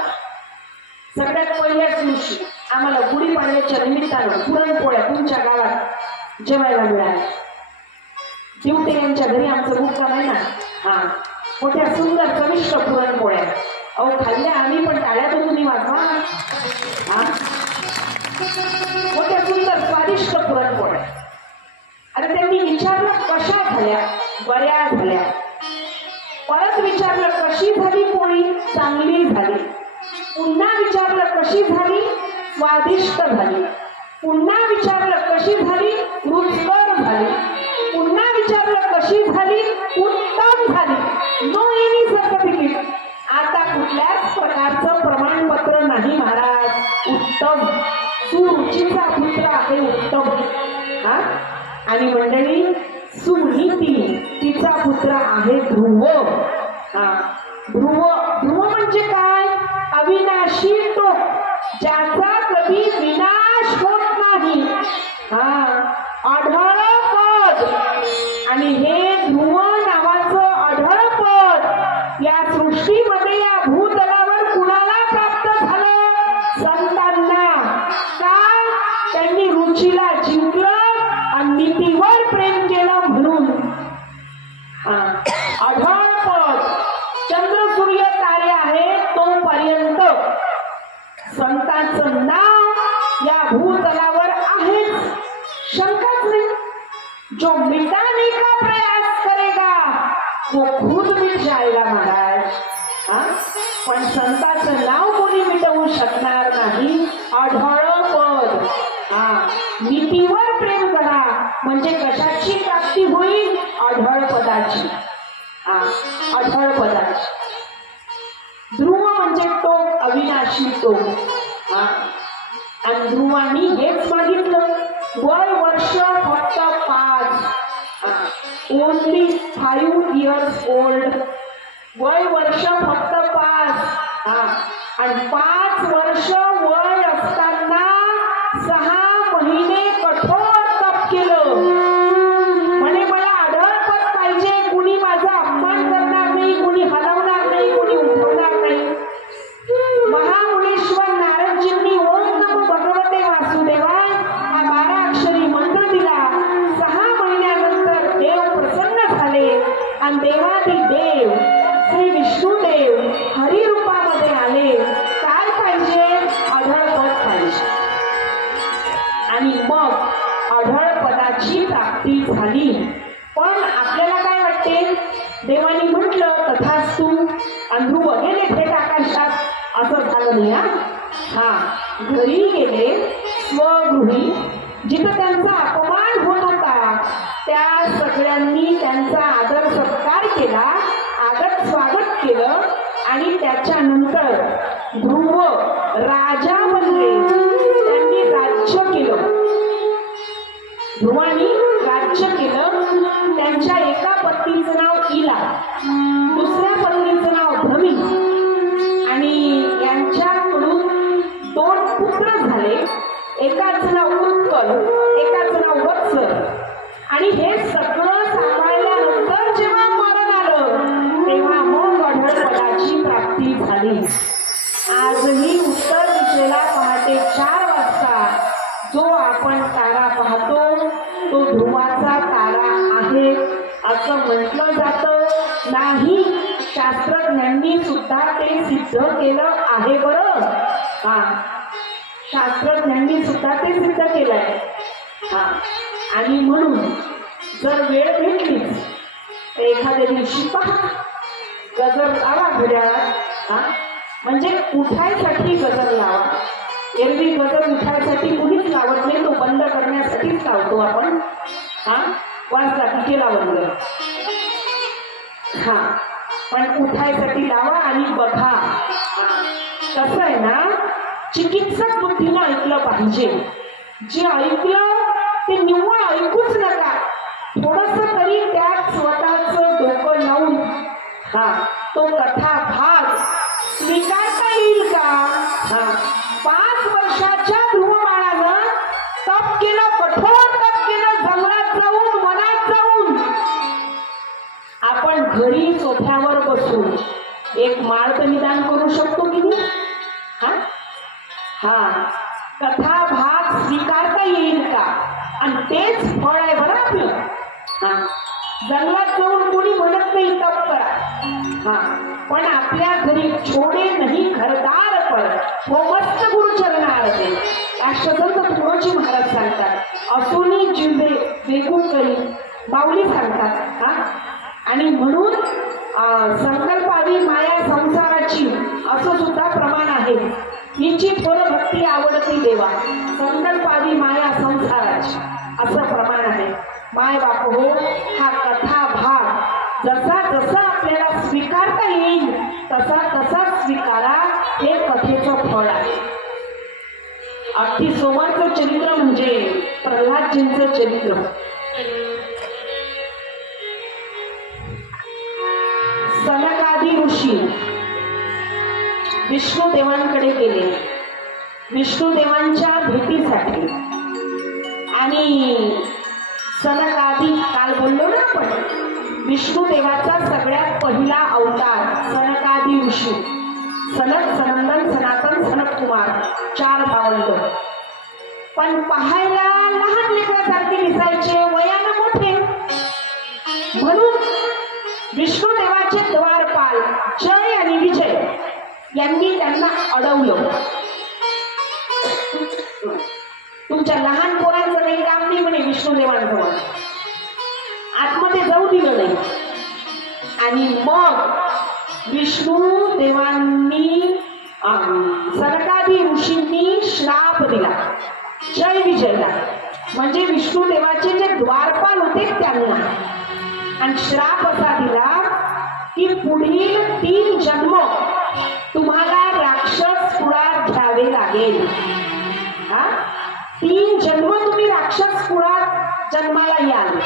सगळ्यात पहिल्याच दिवशी आम्हाला गुढीपाडव्याच्या निमित्तानं पुरणपोळ्या तुमच्या गावात जेवायला मिळाल्या. दिवटे यांच्या घरी आमचं मुक्काम आहे ना, मोठ्या सुंदर चविष्ट पुरणपोळ्या. अहो खाल्ल्या आम्ही, पण टाळ्या तर तुम्ही वाजवा. मोठ्या सुंदर स्वादिष्ट पुरणपोळ्या. आणि त्यांनी विचारलं कशा झाल्या, बऱ्या झाल्या. परत विचारलं कशी झाली पोळी, चांगली झाली. पुन्हा विचारलं कशी झाली, स्वादिष्ट झाली. पुन्हा विचारलं कशी झाली, रुचकर झाली. पुन्हा विचारलं कशी झाली, उत्तम झाली. No any certificate. आता कुठल्याच प्रकारचं प्रमाणपत्र नाही महाराज. उत्तम. सुरुचीचा पुत्र आहे उत्तम. आणि मंडळी, सुनीती तिचा पुत्र आहे ध्रुव. ध्रुव. ध्रुव म्हणजे काय, अविनाशी टोक, ज्याचा कधी विनाश होत नाही. अढळ पद. आणि हे ध्रुव नावाचं अढळ पद या सृष्टीमध्ये, या भूतलावर कुणाला प्राप्त झालं, संतांना. का, त्यांनी रुचीला जिंकलं आणि नीतीवर प्रेम केलं म्हणून. अढळ पद. चंद्र सूर्य तारे आहे तोपर्यंत संतांचं नाव या भूतलावर आहेच, शंकाच नाही. जो मिटाने का प्रयास करेगा वो खुद मिट जाएगा महाराज. पण संतांचं नाव कोणी मिटवू शकणार नाही. अढळ पद. नीतीवर प्रेम करा म्हणजे कशाची प्राप्ती होईल, अढळ पदाची. अढळ पदाची. ध्रुव म्हणजे टोक, अविनाशी टोक. आणि ध्रुवांनी हेच मागितलं. वय वर्ष फक्त 5. Only 5 years old. वय वर्ष फक्त 5. आणि 5 वर्ष वय असताना 6 महिने कठोर तप केलं. म्हणे मला आढळ पद पाहिजे, कुणी माझा अपमान करणार नाही, कुणी हलवणार नाही, कुणी उठवणार नाही. महामुनीश्वर नारदजींनी ओम नमो भगवते वासुदेवाय हा 12 अक्षरी मंत्र दिला. 6 महिन्यानंतर देव प्रसन्न झाले आणि देवादी देव श्री विष्णुदेव हरिरूपामध्ये आले. काय पाहिजे, अढळ पद पाहिजे. आणि मग अढळ पदाची प्राप्ती झाली. पण आपल्याला काय वाटते, देवानी म्हटलं तथास्तु, ध्रुव गेले थेट आकाशात, असं झालं नाही. घरी गेले स्वगृही, जिथं त्यांचा अपमान होत होता त्या सगळ्यांनी त्यांचा आदर सत्कार केला, आगत स्वागत केलं. आणि त्याच्यानंतर ध्रुव राजा बनले. त्यांनी राज्य केलं. ध्रुवानी राज्य केलं. त्यांच्या एका पत्नीचं नाव इला, दुसऱ्या पत्नीचं नाव भ्रमी आणि उत्तर दिशेला पहाटे 4 वाजता जो आपण तारा पाहतो तो ध्रुवाचा तारा आहे असं म्हटलं जातं. नाही, शास्त्रज्ञांनी सुद्धा ते सिद्ध केलं आहे बरं. हा, शास्त्रज्ञांनी सुद्धा ते सिद्ध केलं आहे. हा, आणि म्हणून जर वेळ भेटलीच तर एखाद्या दिवशी पहा, गजर लावा घड्याळात. हा, म्हणजे उठायसाठी गजर लावा. एरवी गजर उठायसाठी कुणीच लावत नाही, तो बंद करण्यासाठीच लावतो आपण. हा, वाजता की केला बंद. हा, पण उठायसाठी लावा आणि बघा. कसं आहे ना, चिकित्सक बुद्धीनं ऐकलं पाहिजे. जे ऐकलं ते निव्वळ ऐकूच नका, थोडस तरी त्यात स्वतःचं डोकं लावून तो कथा भाग स्वीकारता येईल का. 5 वर्षाच्या ध्रुवबाळानं तप केलं, कठोर तप केलं, जंगलात जाऊन, वनात जाऊन. आपण घरी सोफ्यावर बसून एक माळ तर निदान करू शकतो की नाही. कथा भाग स्वीकारता येईल का. आणि तेच फळ आहे बरं आपलं. जंगलात जाऊन कोणी म्हणत नाही तप करा. पण आपल्या घरी छोडे नाही घरदार पण हो मस्त गुरुचरण आळते. राष्ट्रसंत तुकोजी महाराज सांगतात, असोनी जिंबे वेगून करी माऊली सांगतात. आणि म्हणून संकल्पावी माया संसाराची असं सुद्धा प्रमाण आहे. हिची थोर भक्ती आवडती देवा, संकल्पावी माया संसाराची असं प्रमाण आहे. माय बाप हो, हा कथा भाग जसा जसा आपल्याला स्वीकारता येईल तसा तसा स्वीकारा. हे कथेचं फळ आहे. अगदी सोमाचं चरित्र म्हणजे प्रल्हादजींचं चरित्र. सनकादी ऋषी विष्णुदेवांकडे गेले विष्णुदेवांच्या भेटीसाठी. आणि सनकादी काल बोललो ना आपण, विष्णुदेवाचा सगळ्यात पहिला अवतार सनकादी ऋषी. सनक, सनंदन, सनातन, सनक कुमार 4 भावंड. पण पाहायला लहान लेकरासारखे दिसायचे, वयानं मोठे. म्हणून विष्णुदेवाचे द्वारपाल जय आणि विजय यांनी त्यांना अडवलं. तुमच्या लहान पोरांचं काही काम नाही म्हणे विष्णुदेवांजवळ, आतमध्ये जाऊ दिलं नाही. आणि मग विष्णुदेवांनी सनकादी ऋषींनी श्राप दिला जय विजयला, म्हणजे विष्णुदेवाचे जे द्वारपाल होते त्यांना. आणि श्राप असा दिला की पुढील 3 जन्म तुम्हाला राक्षस कुळात घ्यावे लागेल. 3 जन्म तुम्ही राक्षस कुळात जन्माला याल,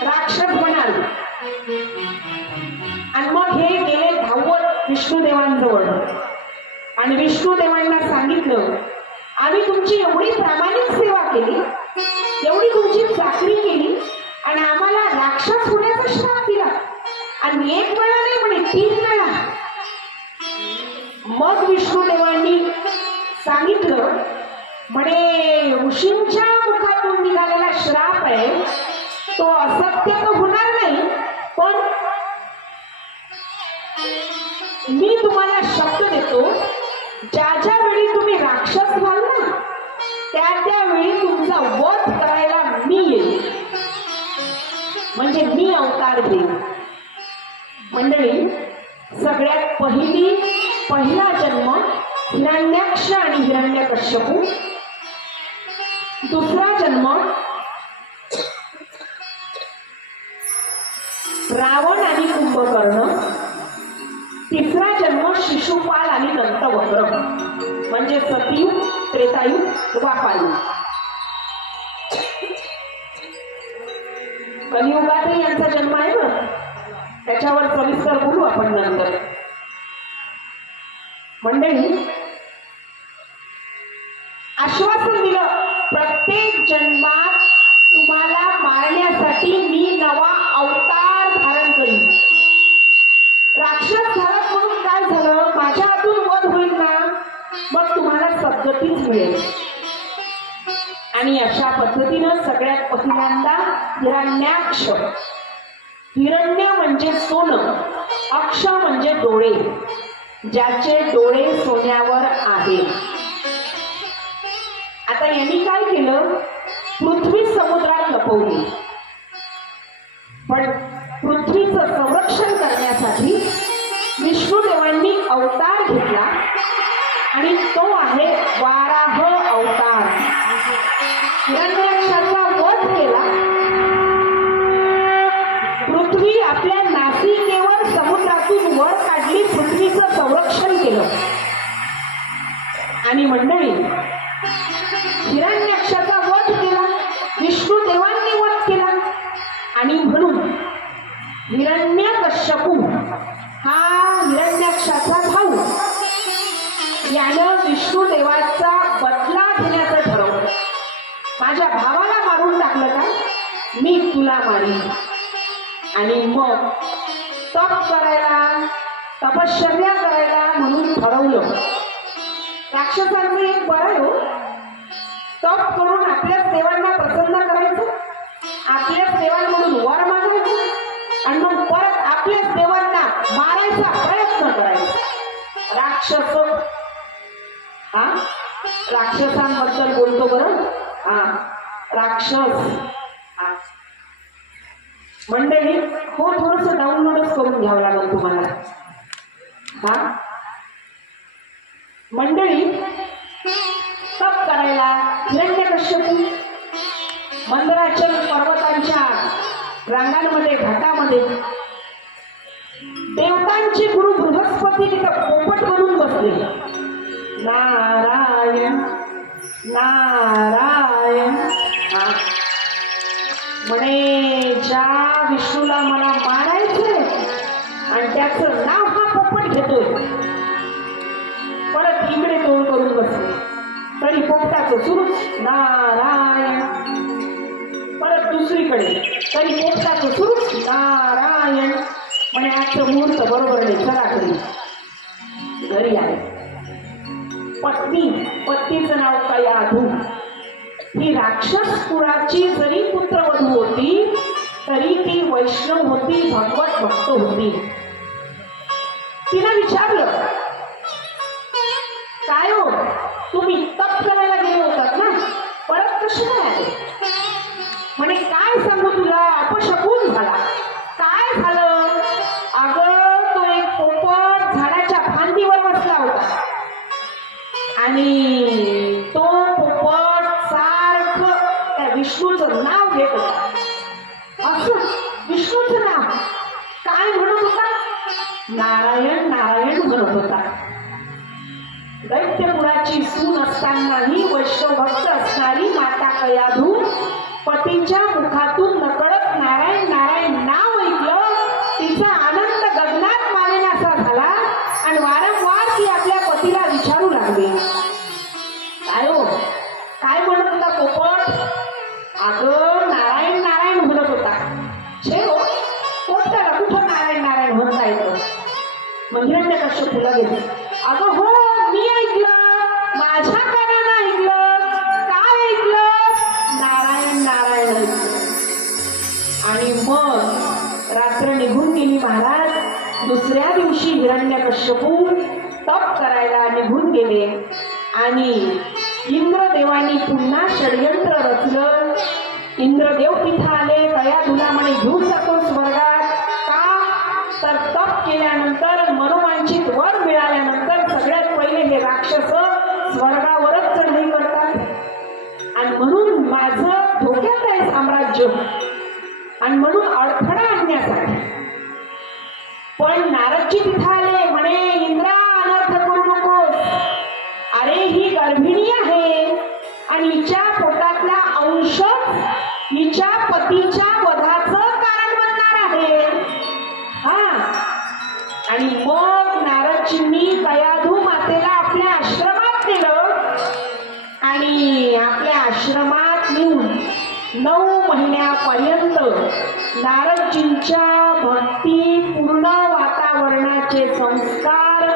राक्षस बनाल. आणि मग हे गेले धावत विष्णुदेवांजवळ. आणि विष्णुदेवांना सांगितलं, आम्ही तुमची एवढी प्रामाणिक सेवा केली, एवढी तुमची चाकरी केली, आणि आम्हाला राक्षस होण्याचा श्राप दिला. आणि 1 वेळा नाही म्हणे, 3 वेळा. मग विष्णुदेवांनी सांगितलं, म्हणे ऋषींच्या मुखातून निघालेला श्राप आहे तो असत्य तर होणार नाही, पण मी तुम्हाला शब्द देतो, ज्या ज्या वेळी तुम्ही राक्षस व्हाल ना त्या त्यावेळी तुमचा वध करायला मी येईल, म्हणजे मी अवतार घेईन. मंडळी, सगळ्यात पहिला जन्म हिरण्याक्ष आणि हिरण्यकश्यपू. दुसरा जन्म रावण आणि कुंभकर्ण. तिसरा जन्म शिशुपाल आणि दंतवक्र, म्हणजे सतयुग, त्रेतायुग, द्वापारयुग. कलियुगातही यांचा जन्म आहे बरं, त्याच्यावर सविस्तर बोलू आपण नंतर. मंडळी, आश्वासन दिलं, प्रत्येक जन्मात तुम्हाला मारण्यासाठी मी नवा अवतार धारण करीन. राक्षस झालात म्हणून काय झालं, माझ्या हातून वध होईल ना, मग सद्गतीच मिळेल. आणि अशा पद्धतीनं सगळ्यात पहिल्यांदा हिरण्याक्ष. हिरण्य म्हणजे सोनं, अक्ष म्हणजे डोळे, ज्याचे डोळे सोन्यावर आहेत. आता यांनी काय केलं, पृथ्वी समुद्रात लपवली. पण पृथ्वीचं संरक्षण करण्यासाठी विष्णुदेवांनी अवतार घेतला आणि तो आहे वाराह अवतार. हिरण्याक्षाचा वध केला. पृथ्वी आपल्या नासिकेवर समुद्रातून वर काढली, पृथ्वीचं संरक्षण केलं. आणि मंडळी, हिरण्याक्षाचा वध केला, विष्णुदेवांनी वध केला. आणि म्हणून हिरण्यकश्यपू हा हिरण्याक्षाचा भाऊ, यानं विष्णुदेवाचा बदला घेण्याचं ठरवलं. माझ्या भावाला मारून टाकलं का, मी तुला मारीन. आणि मग तप करायला, तपश्चर्या करायला म्हणून ठरवलं. राक्षसांचं एक बरं हो, तप करून आपल्याच देवांना प्रसन्न करायचं, आपल्याच देवांकडून वर मागायचं आणि मग परत आपल्याच देवांना मारायचा प्रयत्न करायचा. राक्षस हा राक्षसांबद्दल बोलतो बरं. हा राक्षस. मंडळी हो, थोडस डाउनलोडच करून घ्यावं लागेल तुम्हाला. हा मंडळी, तप करायला हिरण्यकश्यपू मंदराचल पर्वतांच्या रांगांमध्ये, घाटामध्ये देवतांचे गुरु बृहस्पती तिथं पोपट बनून बसले. नारायण नारायण. म्हणे ज्या विष्णूला मला मारायचंय आणि त्याचं नाव हा पोपट घेतोय, परत इकडे तोंड करून बसले. तरी पोपटाचं सुरूच नारायण. परत दुसरीकडे तरी पोपटाचं सुरूच नारायण. म्हणे आजचं मुहूर्त बरोबर नाही, चला घरी. घरी आले. पत्नीचं नाव कयाधू. ही राक्षस कुळाची जरी पुत्रवधू होती तरी ती वैष्णव होती, भगवत भक्त होती. तिनं विचारलं, काय हो, तुम्ही तप करायला गेले होतात ना, परत कसे काय आले? म्हणे काय सांगू तुला, अपशकुन झाला. काय झालं? अगं तो एक पोपट झाडाच्या फांदीवर बसला होता आणि तो पोपट सारखं त्या विष्णूचं नाव घेत होता. असं विष्णूचं नाव काय म्हणत होता? नारायण नारायण म्हणत होता. दैत्यपुराची सून असतानाही वैष्णव भक्त असणारी माता कयाधू पतीच्या मुखातून नकळत नारायण नारायण नाव ऐकलं. तिचा आनंद गगनात मावेनासा झाला आणि वारंवार ती आपल्या पतीला विचारू लागली, काय हो, काय म्हणत होता पोपट? अगं नारायण नारायण म्हणत होता. छे हो, पोपटाला कुठं नारायण नारायण म्हणता येतं? मग हिरण्यकश्यपूला गेले. अगं हो, मी ऐकलं, माझ्या कानानं ऐकलं. काय ऐकलं? नारायण नारायण ऐकलं. आणि मग रात्र निघून गेली महाराज. दुसऱ्या दिवशी हिरण्यकश्यपू तप करायला निघून गेले आणि इंद्रदेवानी पुन्हा षडयंत्र रचलं. इंद्रदेव तिथं आले. कयाधूला म्हणे घेऊन जातो स्वर्गात. का तर तप केल्यानंतर, मनोवांछित वर मिळाल्यानंतर सगळ्यात पहिले हे राक्षस स्वर्गावरच चढाई करतात आणि म्हणून माझं धोक्यात आहे साम्राज्य आणि म्हणून अडथळा आणण्यासाठी. पण नारदजी तिथं आले. म्हणे इंद्रा, अनर्थ करू नकोस. अरे ही गर्भिणी आहे आणि हिच्या पोटातला अंश हिच्या पतीच्या वधाचं कारण बनणार आहे. हा, आणि मग नारदजींनी कयाधू मातेला आपल्या आश्रमात नेलं आणि आपल्या आश्रमात नेऊन 9 महिन्यापर्यंत नारदजींच्या भक्तीपूर्ण वातावरणाचे संस्कार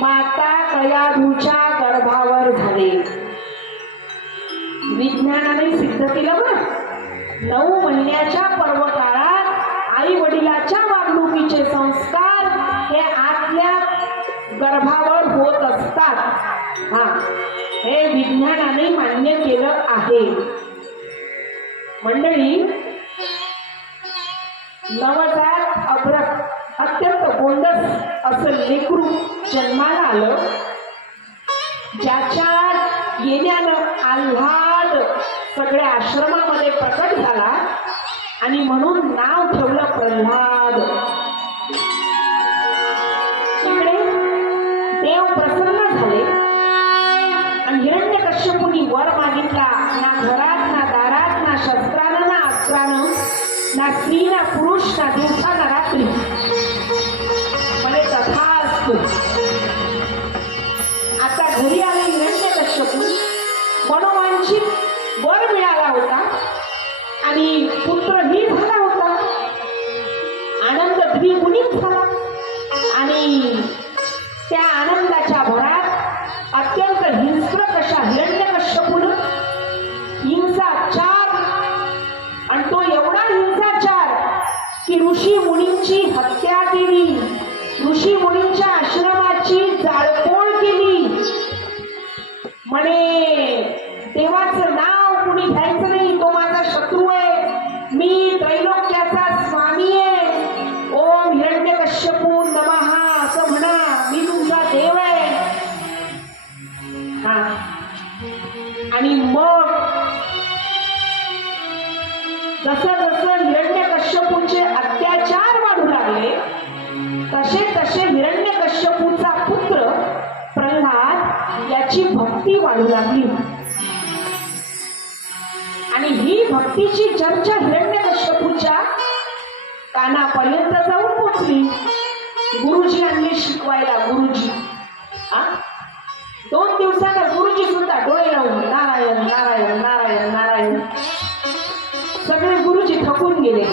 माता कयाधूच्या गर्भात विज्ञानाने सिद्ध केलं बरं. 9 महिन्याच्या पर्वकाळात आई वडिलाच्या वागणुकीचे संस्कार हे आतल्या गर्भावर होत असतात. हा, हे विज्ञानाने मान्य केलं आहे. मंडळी, नवजात अभ्रक अत्यंत गोंडस असं लेकरू जन्माला आलं, ज्याच्या येण्यानं आल्हाद सगळ्या आश्रमामध्ये प्रकट झाला आणि म्हणून नाव ठेवलं प्रल्हाद. इकडे देव प्रसन्न झाले आणि हिरण्यकश्यपूनी वर मागितला. ना घरात, ना दारात, ना शस्त्रानं, ना अस्त्रानं, ना स्त्री, ना पुरुष, ना दिवसा, ना रात्री. म्हणजे तथास्तु. आता घरी आले हिरण्यकश्यपू, मनोवांछित वर मिळाला होता आणि पुत्रही झाला होता. आनंद द्विगुणित झाला आणि त्या आनंदाच्या भरात अत्यंत हिंस्र कशा हिरण्यकश्यपूनं हिंसाचार, आणि तो एवढा हिंसाचार की ऋषी मुनींची हत्या केली, ऋषी मुनींच्या आश्रमाची जाळपोळ केली. म्हणे देवाचं नाव कुणी घ्यायचं नाही, तो माझा शत्रू आहे, मी त्रैलोक्याचा स्वामी आहे. ओम हिरण्यकश्यपू नमः असं म्हणा, मी तुमचा देव आहे. हा, आणि मग जसं जसं हिरण्यकश्यपूचे अत्याचार वाढू लागले, तसे तसे हिरण्यकश्यपूचा पुत्र प्रल्हाद याची भक्ती वाढू लागली. आणि ही भक्तीची चर्चा हिरण्यकश्यपूच्या कानापर्यंत जाऊन पोचली. गुरुजी आणले शिकवायला. गुरुजी 2 दिवसानं गुरुजी सुद्धा डोळे लावून नारायण नारायण नारायण नारायण. सगळे गुरुजी थकून गेले.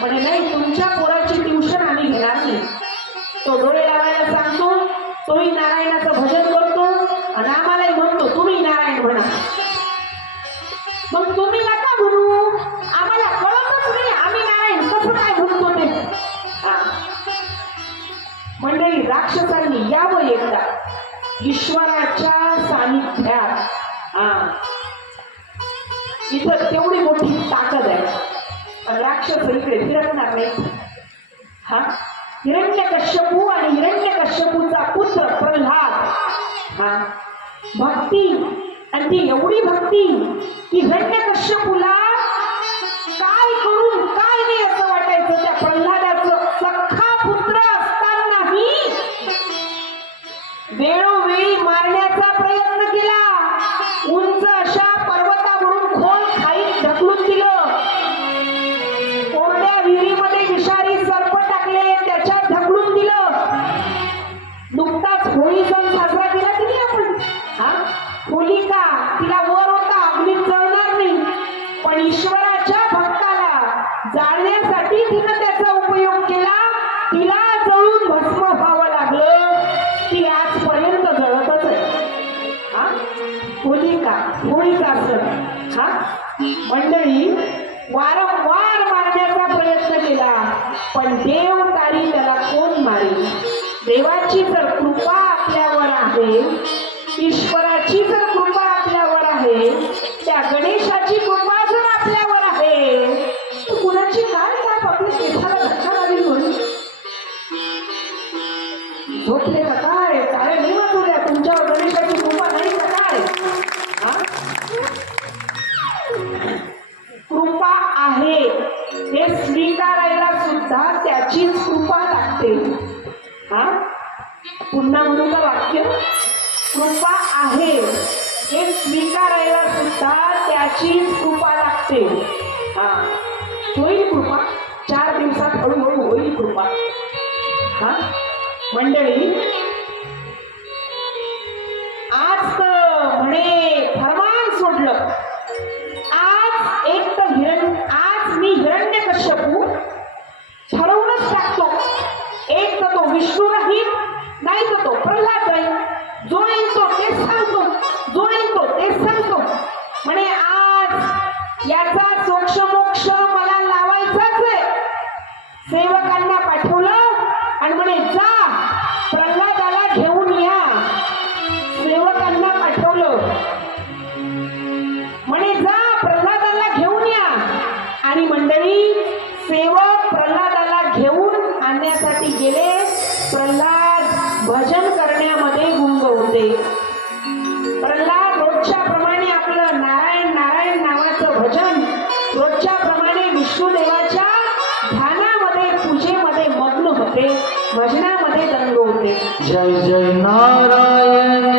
म्हणे नाही, तुमच्या पोराची ट्युशन आम्ही घेणार नाही. तो डोळे लावायला सांगतो, तोही नारायणाचं भजन करतो आणि आम्हालाही म्हणतो तुम्ही नारायण म्हणा. मग तुम्ही नका म्हणू, आम्हाला कळतच नाही आम्ही नारायण कसं काय म्हणतो ते. मंडळी, राक्षसांनी यावं एकदा ईश्वराच्या सानिध्यात. इथं तेवढी मोठी ताकद आहे, राक्षस इकडे फिरकणार नाही. हा, हिरण्यकश्यपू आणि हिरण्यकश्यपूचा पुत्र प्रल्हाद. हा, भक्ती, आणि ती एवढी भक्ती की हिरण्यकश्यपूला काय करून काय नाही असं वाटायचं. त्या प्रल्हादाचं सख्खा पुत्र असतानाही वेळोवेळी मारण्याचा प्रयत्न केला. उंच अशा पर्वतावरून खोल खाईत ढकलून दिलं. कोरड्या विहिरीमध्ये विषारी सर्प टाकले, त्याच्यात ढकलून दिलं. नुकताच होळी सण साजरा केला की नाही आपण. हा, होलिका, तिला वर होता, अग्नीत जळणार नाही, पण ईश्वराच्या भक्ताला जाळण्यासाठी तिनं त्याचा उपयोग केला. तिला जळून भस्म व्हावं लागलं. ती आजपर्यंत जळतच आहे. हा, होळिका सण. हा, मंडळी, वारंवार मारण्याचा प्रयत्न केला, पण देव तारी त्याला कोण मारेल. देवाची जर कृपा आपल्यावर आहे, ईश्वराची जर कृपा आपल्यावर आहे, त्या गणेशाची कृपा जर आपल्यावर आहे, तर कुणाची काय ताप आपल्या केसाला धक्का लागेल म्हणून. झोपले का काय, काय नाही वाचवल्या, तुमच्यावर गणेशाची कृपा नाही का काय. कृपा आहे हे स्वीकारायला सुद्धा त्याचीच कृपा लागते. हा, पुन्हा म्हणू का वाक्य, कृपा आहे हे स्वीकारायला सुद्धा त्याचीच कृपा लागते. हा, होईल कृपा, 4 दिवसात हळूहळू होईल कृपा. हा, मंडळी, आज तर म्हणे फरमान सोडलं. आज मी हिरण्यकश्यपू ठरवूनच टाकतो, एक तर तो विष्णू राहील, नाही तर तो प्रल्हाद राहील. जो येईल तो तेच सांगतो, जो येईल तो तेच सांगतो. म्हणे आज म्हणे जा प्रल्हादाला घेऊन या. आणि मंडळी सेवक प्रल्हादाला घेऊन आणण्यासाठी गेले. प्रल्हाद भजन करण्यामध्ये गुंग होते. प्रल्हाद रोजच्या प्रमाणे आपलं नारायण नारायण नावाचं भजन, रोजच्या प्रमाणे विष्णुदेवाच्या ध्यानामध्ये पूजेमध्ये मग्न होते, भजनामध्ये दंग होते. जय जय नारायण